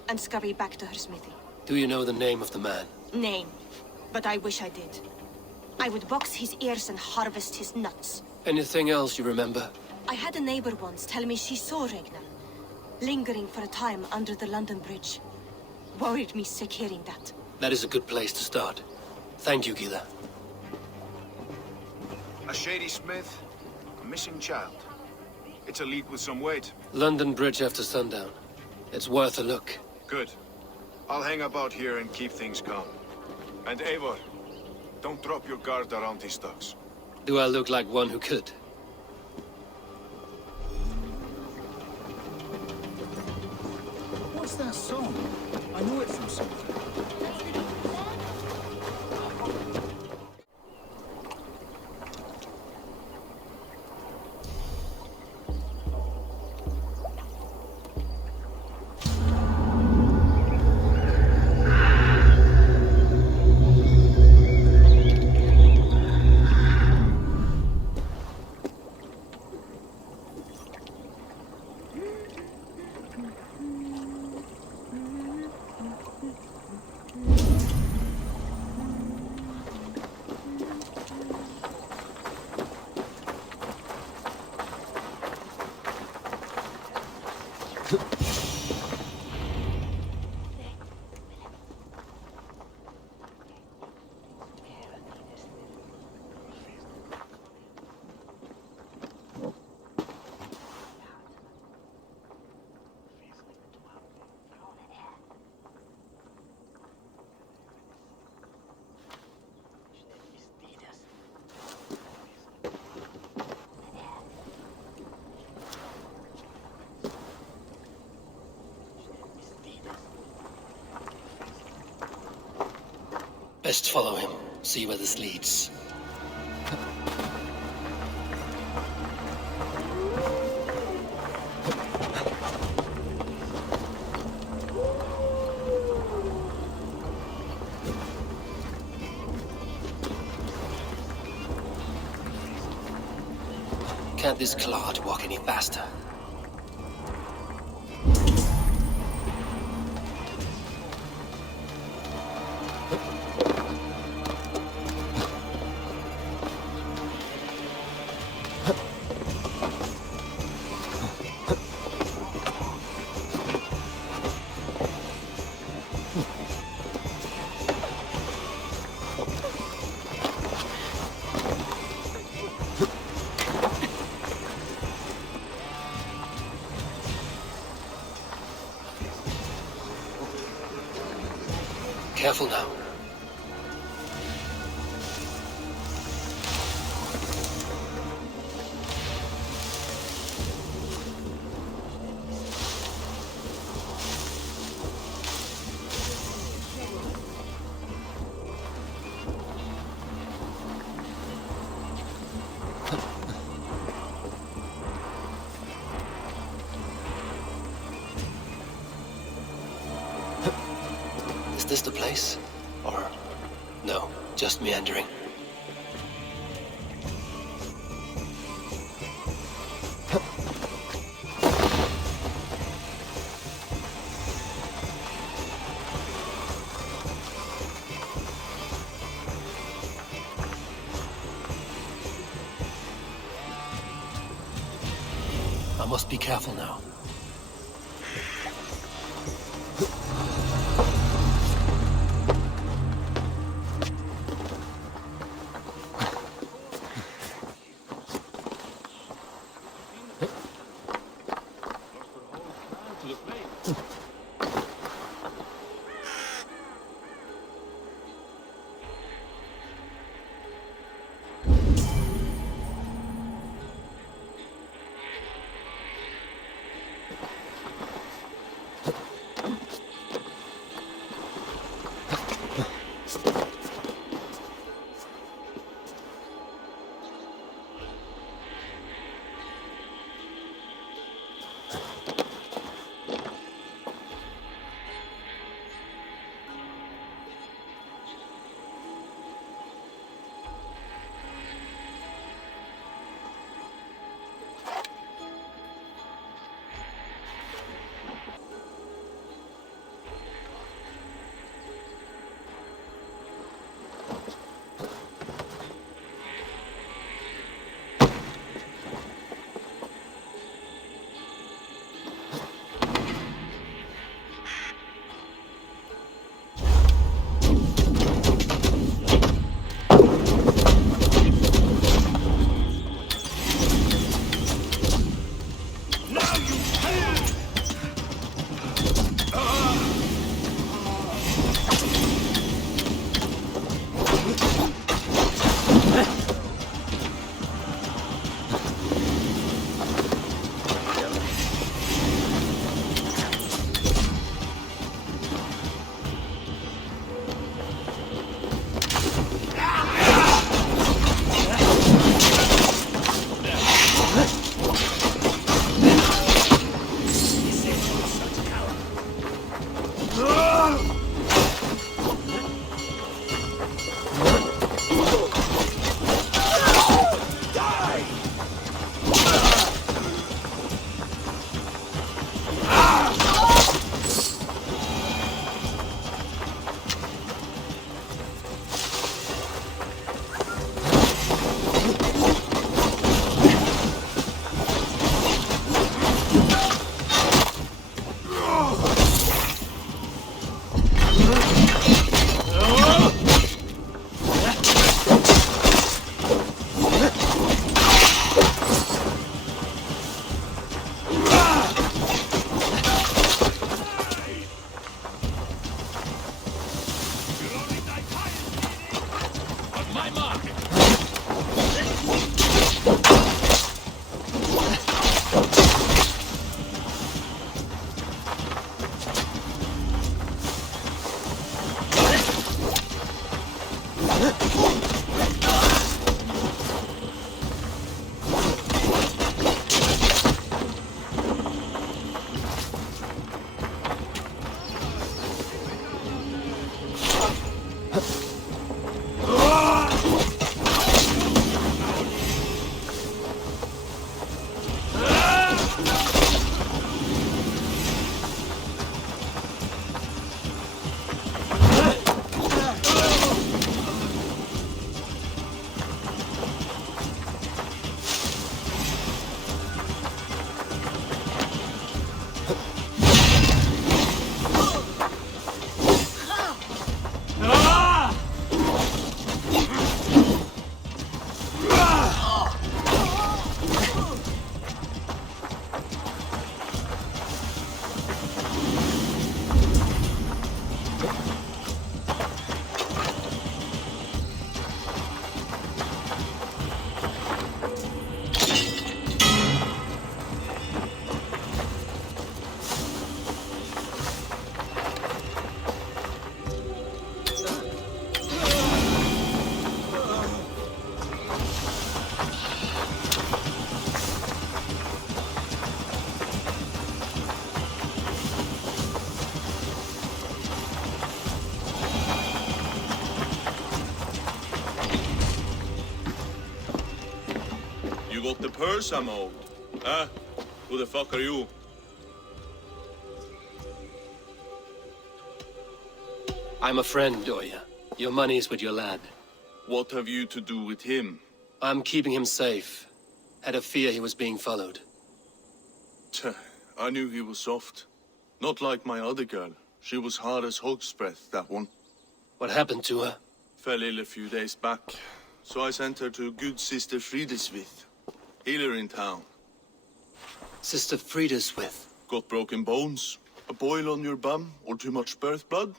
and scurry back to her smithy. Do you know the name of the man? Name. But I wish I did. I would box his ears and harvest his nuts. Anything else you remember? I had a neighbor once tell me she saw Regna, lingering for a time under the London Bridge. Worried me sick hearing that. That is a good place to start. Thank you, Gila. A shady smith, a missing child. It's a lead with some weight. London Bridge after sundown. It's worth a look. Good. I'll hang about here and keep things calm. And Eivor, don't drop your guard around these ducks. Do I look like one who could? What's that song? I know it from somewhere. Best follow him, see where this leads. Can't this clod walk any faster? Careful now. Is this the place? Or no, just meandering? I must be careful now. You got the purse I'm owed. Huh? Who the fuck are you? I'm a friend, Oya. Your money's with your lad. What have you to do with him? I'm keeping him safe. Had a fear he was being followed. Tch, I knew he was soft. Not like my other girl. She was hard as hog's breath, that one. What happened to her? Fell ill a few days back. So I sent her to good Sister Frideswith. Healer in town. Sister Frideswith? Got broken bones, a boil on your bum, or too much birth blood?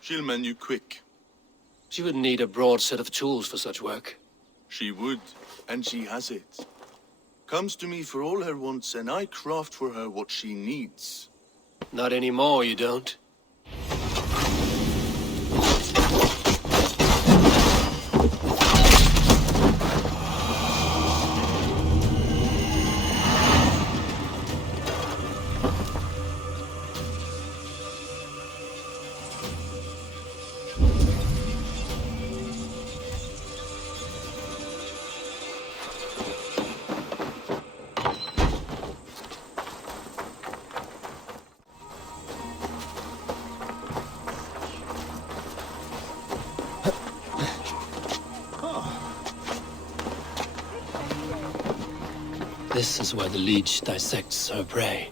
She'll mend you quick. She would need a broad set of tools for such work. She would, and she has it. Comes to me for all her wants, and I craft for her what she needs. Not anymore, you don't. This is where the leech dissects her prey.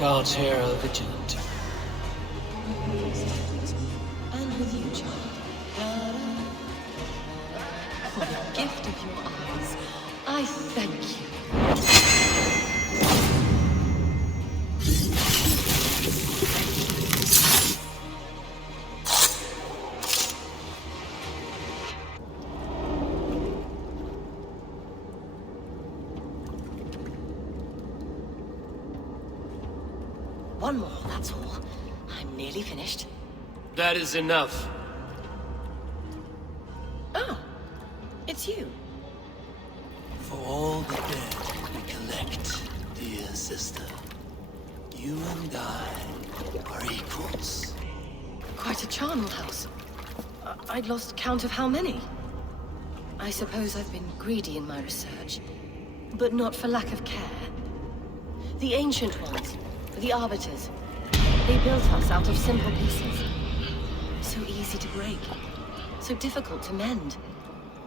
Guards here are vigilant. And with you, child. For the gift of your eyes, I thank you. One more, that's all. I'm nearly finished. That is enough. Oh, it's you. For all the dead we collect, dear sister. You and I are equals. Quite a charnel house. I'd lost count of how many. I suppose I've been greedy in my research, but not for lack of care. The Ancient Ones, the Arbiters, they built us out of simple pieces. So easy to break, so difficult to mend.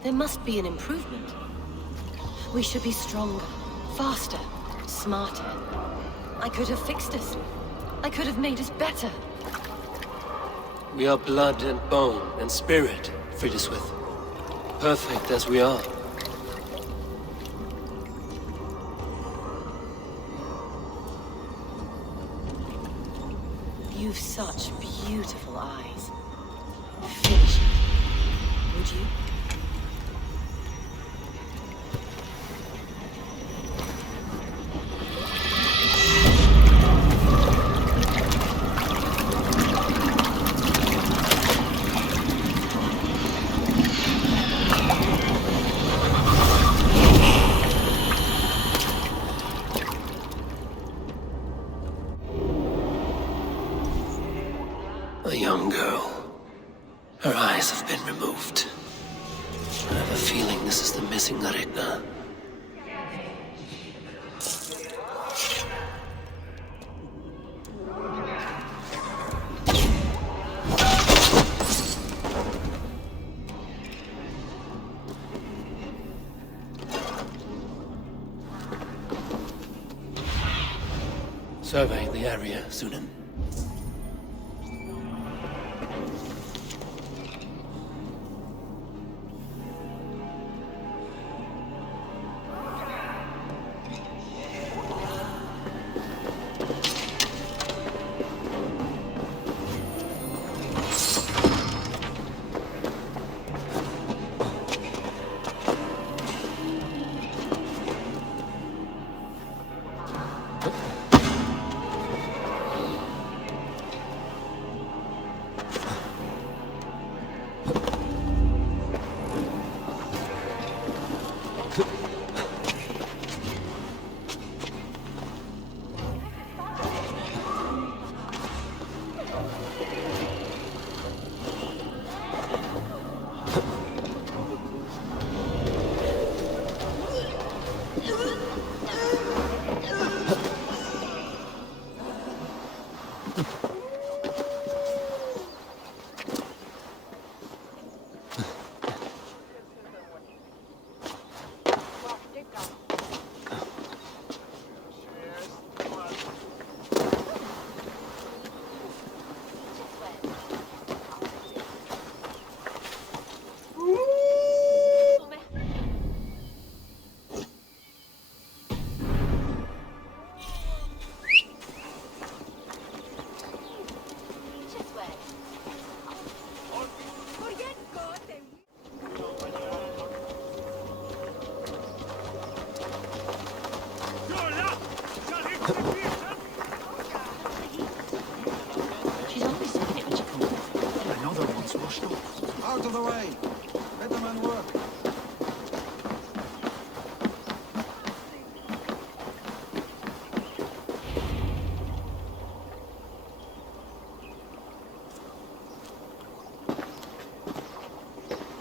There must be an improvement. We should be stronger, faster, smarter. I could have fixed us. I could have made us better. We are blood and bone and spirit, Frideswith. Perfect as we are. You've such beautiful eyes. Finish it, would you? A young girl. Her eyes have been removed. I have a feeling this is the missing Regna. Survey the area, Sunan. Out of the way! Let the man work.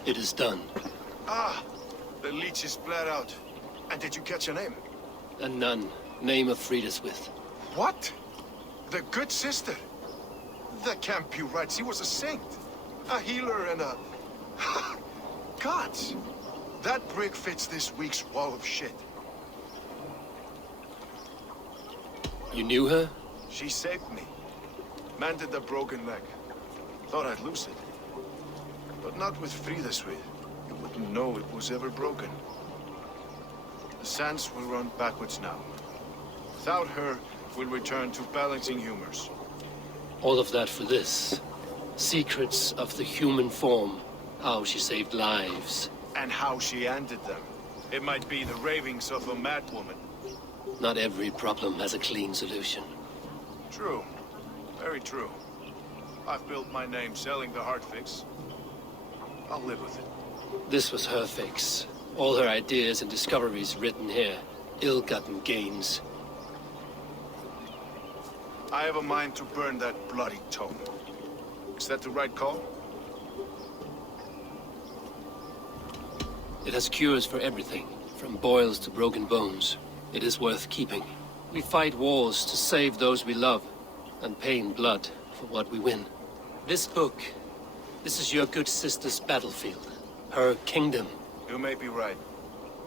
It is done. Ah! The leech is bled out. And did you catch a name? A nun. Name of Frideswith. What? The good sister? That can't be right. She was a saint. A healer and a... Gods! That brick fits this week's wall of shit. You knew her? She saved me. Mended the broken leg. Thought I'd lose it. But not with Frideswith. You wouldn't know it was ever broken. The sands will run backwards now. Without her, we'll return to balancing humors. All of that for this. Secrets of the human form. How she saved lives. And how she ended them. It might be the ravings of a madwoman. Not every problem has a clean solution. True. Very true. I've built my name selling the heart fix. I'll live with it. This was her fix. All her ideas and discoveries written here. Ill-gotten gains. I have a mind to burn that bloody tome. Is that the right call? It has cures for everything, from boils to broken bones. It is worth keeping. We fight wars to save those we love, and pay in blood for what we win. This book, this is your good sister's battlefield. Her kingdom. You may be right.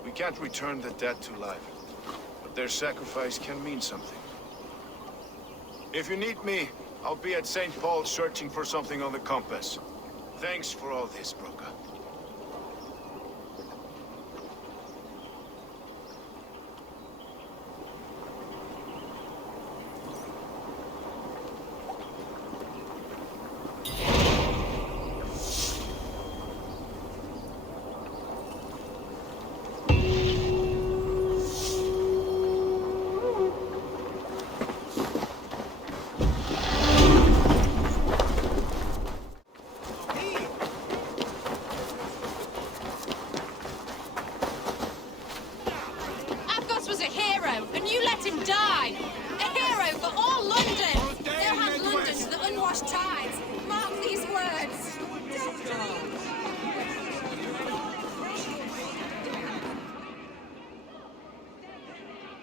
We can't return the dead to life. But their sacrifice can mean something. If you need me, I'll be at St. Paul's searching for something on the compass. Thanks for all this, Broca.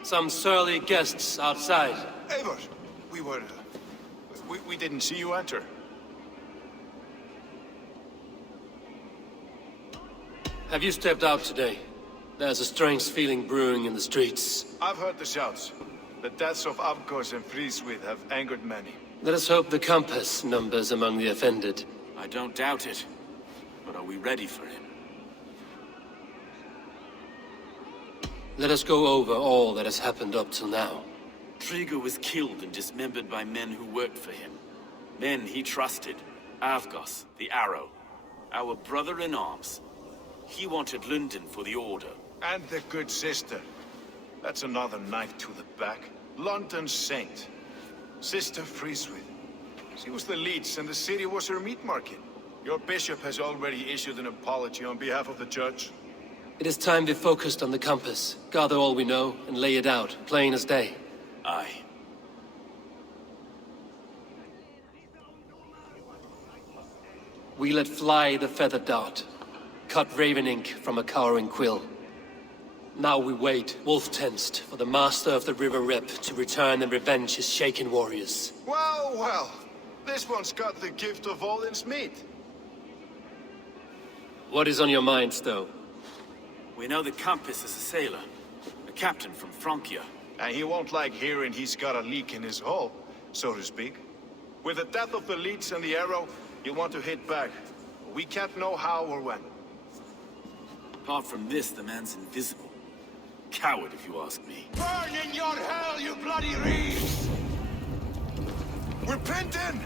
Some surly guests outside. Eivor! We didn't see you enter. Have you stepped out today? There's a strange feeling brewing in the streets. I've heard the shouts. The deaths of Avgos and Friswith have angered many. Let us hope the compass numbers among the offended. I don't doubt it. But are we ready for him? Let us go over all that has happened up till now. Trigo was killed and dismembered by men who worked for him. Men he trusted. Avgos, the Arrow. Our brother in arms. He wanted London for the Order. And the good sister. That's another knife to the back. London's saint. Sister Friswith. She was the leech and the city was her meat market. Your bishop has already issued an apology on behalf of the church. It is time we focused on the compass, gather all we know, and lay it out, plain as day. Aye. We let fly the feather dart, cut raven ink from a cowering quill. Now we wait, wolf-tensed, for the master of the River Rep to return and revenge his shaken warriors. Well, well. This one's got the gift of Odin's meat. What is on your mind, Stowe? We know that Compass is a sailor. A captain from Francia. And he won't like hearing he's got a leak in his hull, so to speak. With the death of the leech and the arrow, you want to hit back. We can't know how or when. Apart from this, the man's invisible. Coward, if you ask me. Burn in your hell, you bloody reeves! We're pinned in!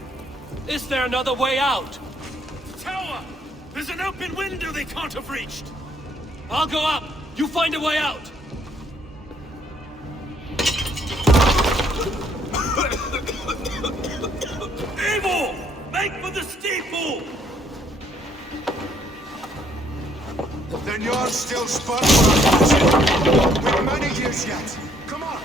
Is there another way out? Tower! There's an open window they can't have reached! I'll go up! You find a way out! Evil! Make for the steeple! Then you're still spun for a fashion. We've many years yet. Come on!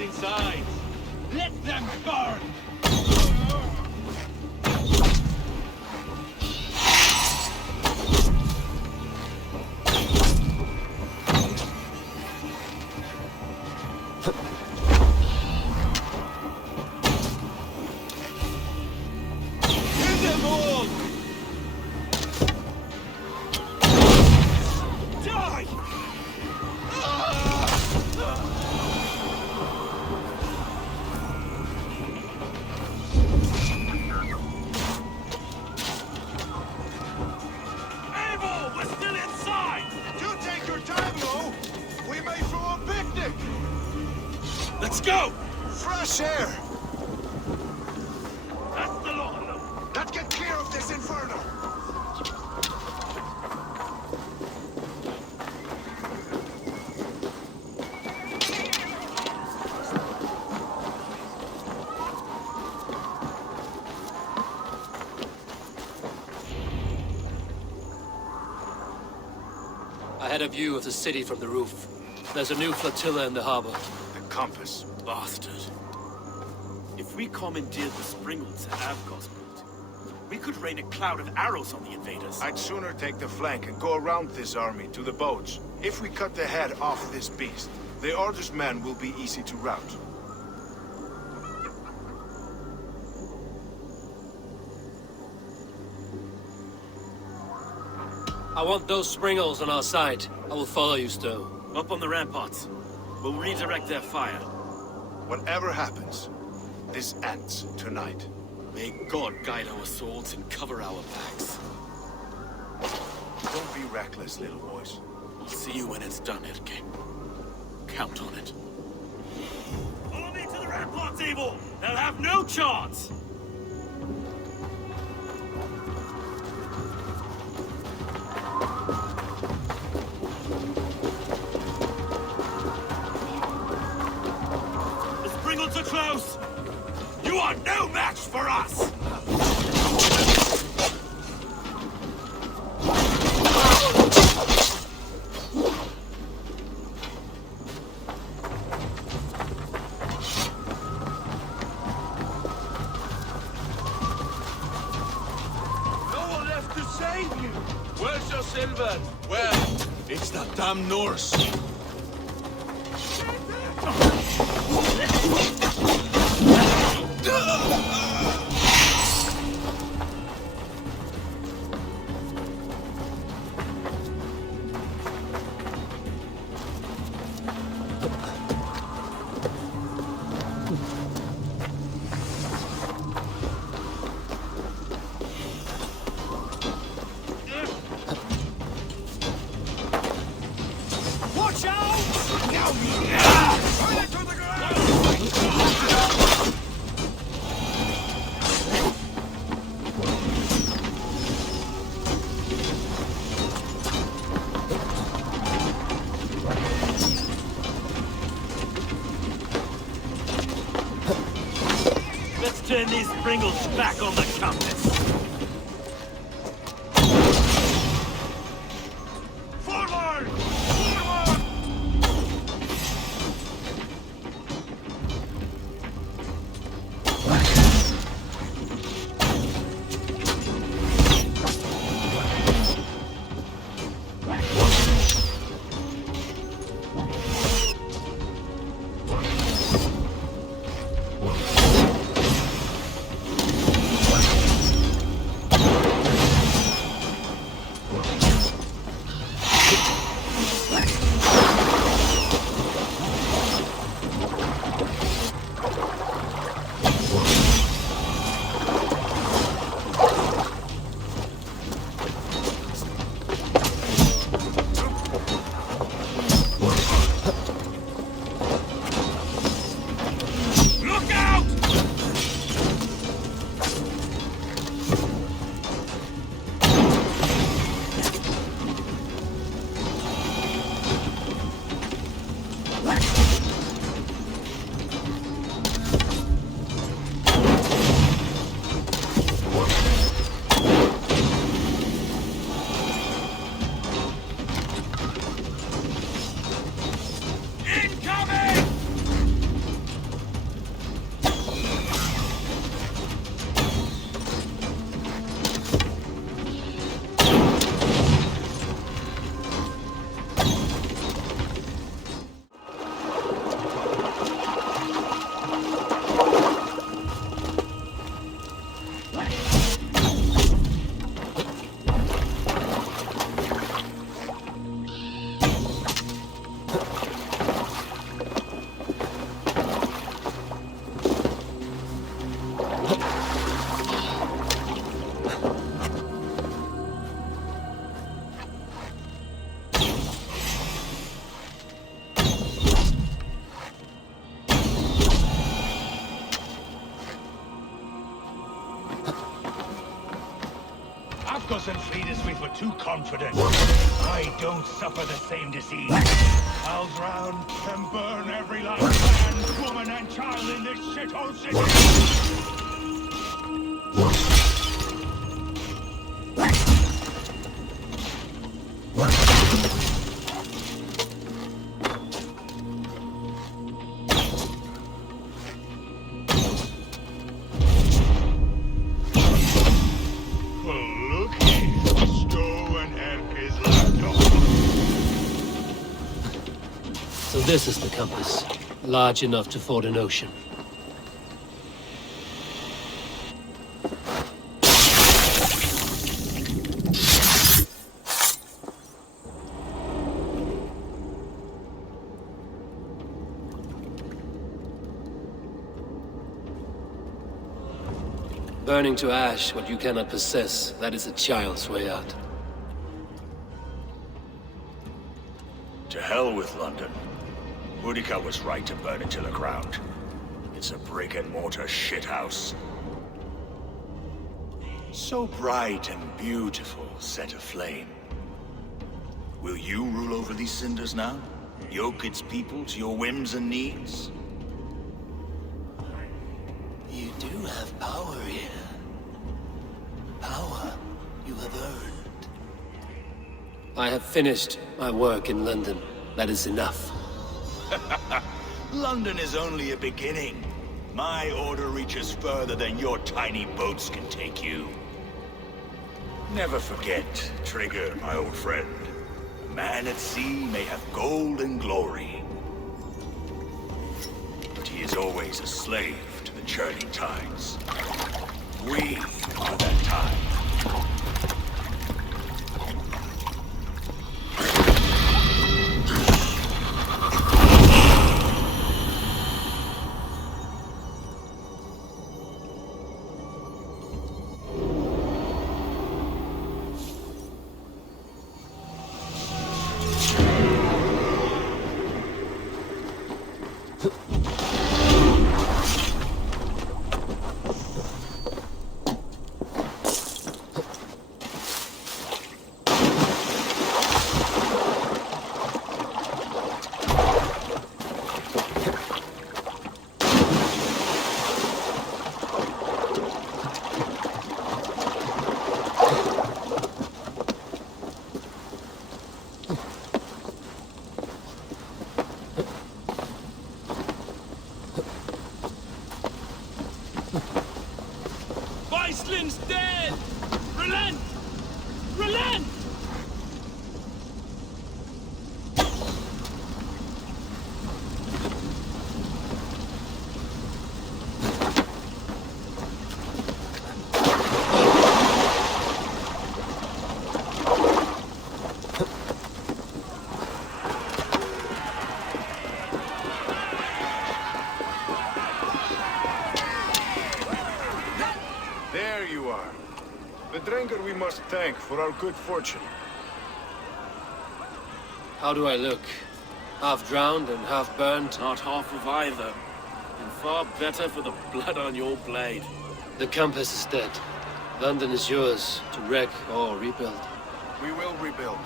Inside. Let them burn! Let's go! Fresh air! Let's get clear of this inferno! I had a view of the city from the roof. There's a new flotilla in the harbor. The compass. Bastard. If we commandeered the Springles at Asgard, we could rain a cloud of arrows on the invaders. I'd sooner take the flank and go around this army to the boats. If we cut the head off this beast, the Order's men will be easy to rout. I want those Springles on our side. I will follow you, Stowe. Up on the ramparts. We'll redirect their fire. Whatever happens, this ends tonight. May God guide our swords and cover our backs. Don't be reckless, little boys. I'll see you when it's done, Erke. Count on it. Follow me to the ramparts, Evil! They'll have no chance! The Springles are close! You are no match for us! Where's your silver? Where? It's that damn Norse. Watch out! Turn it to the ground! Let's turn these Springles back on the compass. Forward! too confident. I don't suffer the same disease. I'll drown and burn every last man, woman, and child in this shithole city! So this is the compass, large enough to ford an ocean. Burning to ash what you cannot possess, that is a child's way out. To hell with London. Boudica was right to burn it to the ground. It's a brick-and-mortar shithouse. So bright and beautiful, set aflame. Will you rule over these cinders now? Yoke its people to your whims and needs? You do have power here. Power you have earned. I have finished my work in London. That is enough. London is only a beginning. My order reaches further than your tiny boats can take you. Never forget, Trigger, my old friend. A man at sea may have gold and glory, but he is always a slave to the churning tides. We are that tide. Iceland's dead! Relent! Relent! There you are. The Drengur we must thank for our good fortune. How do I look? Half drowned and half burned? Not half of either. And far better for the blood on your blade. The compass is dead. London is yours, to wreck or rebuild. We will rebuild.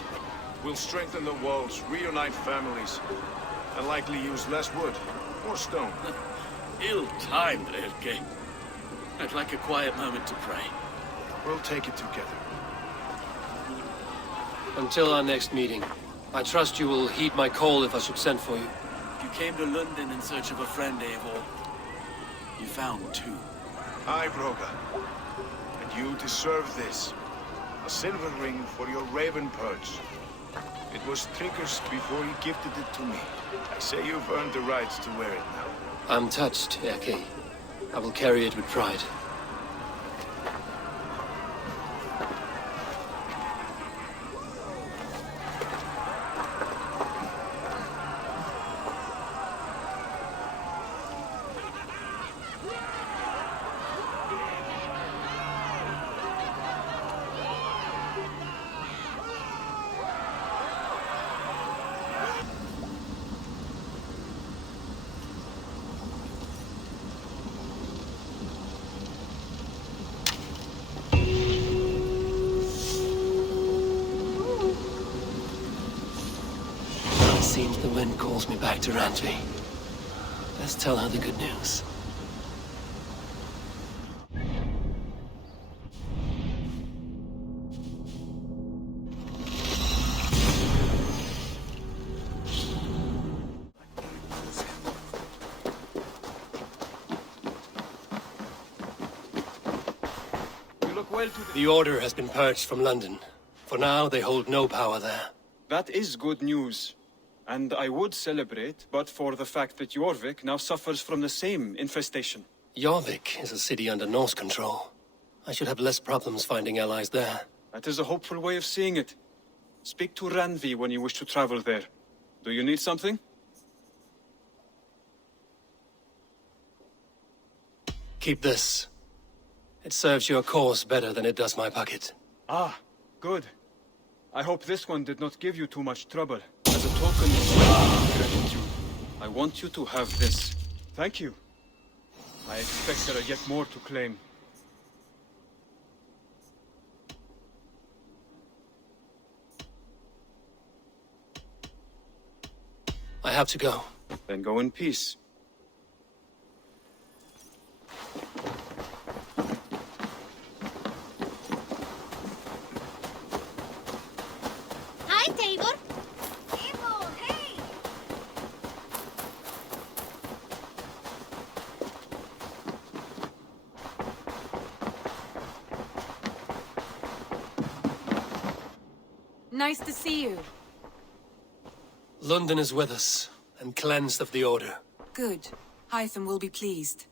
We'll strengthen the walls, reunite families, and likely use less wood or stone. Ill-timed, Erke. I'd like a quiet moment to pray. We'll take it together. Until our next meeting, I trust you will heed my call if I should send for you. You came to London in search of a friend, Eivor. You found two. Aye, Broga. And you deserve this. A silver ring for your raven perch. It was Trigger's before he gifted it to me. I say you've earned the rights to wear it now. I'm touched, Erke. I will carry it with pride. The wind calls me back to Randvi. Let's tell her the good news. The Order has been purged from London. For now, they hold no power there. That is good news. And I would celebrate, but for the fact that Jorvik now suffers from the same infestation. Jorvik is a city under Norse control. I should have less problems finding allies there. That is a hopeful way of seeing it. Speak to Randvi when you wish to travel there. Do you need something? Keep this. It serves your cause better than it does my pocket. Ah, good. I hope this one did not give you too much trouble. As a token of gratitude, I want you to have this. Thank you. I expect there are yet more to claim. I have to go. Then go in peace. Hi, Tabor. Tabor, hey! Nice to see you. London is with us, and cleansed of the Order. Good. Hytham will be pleased.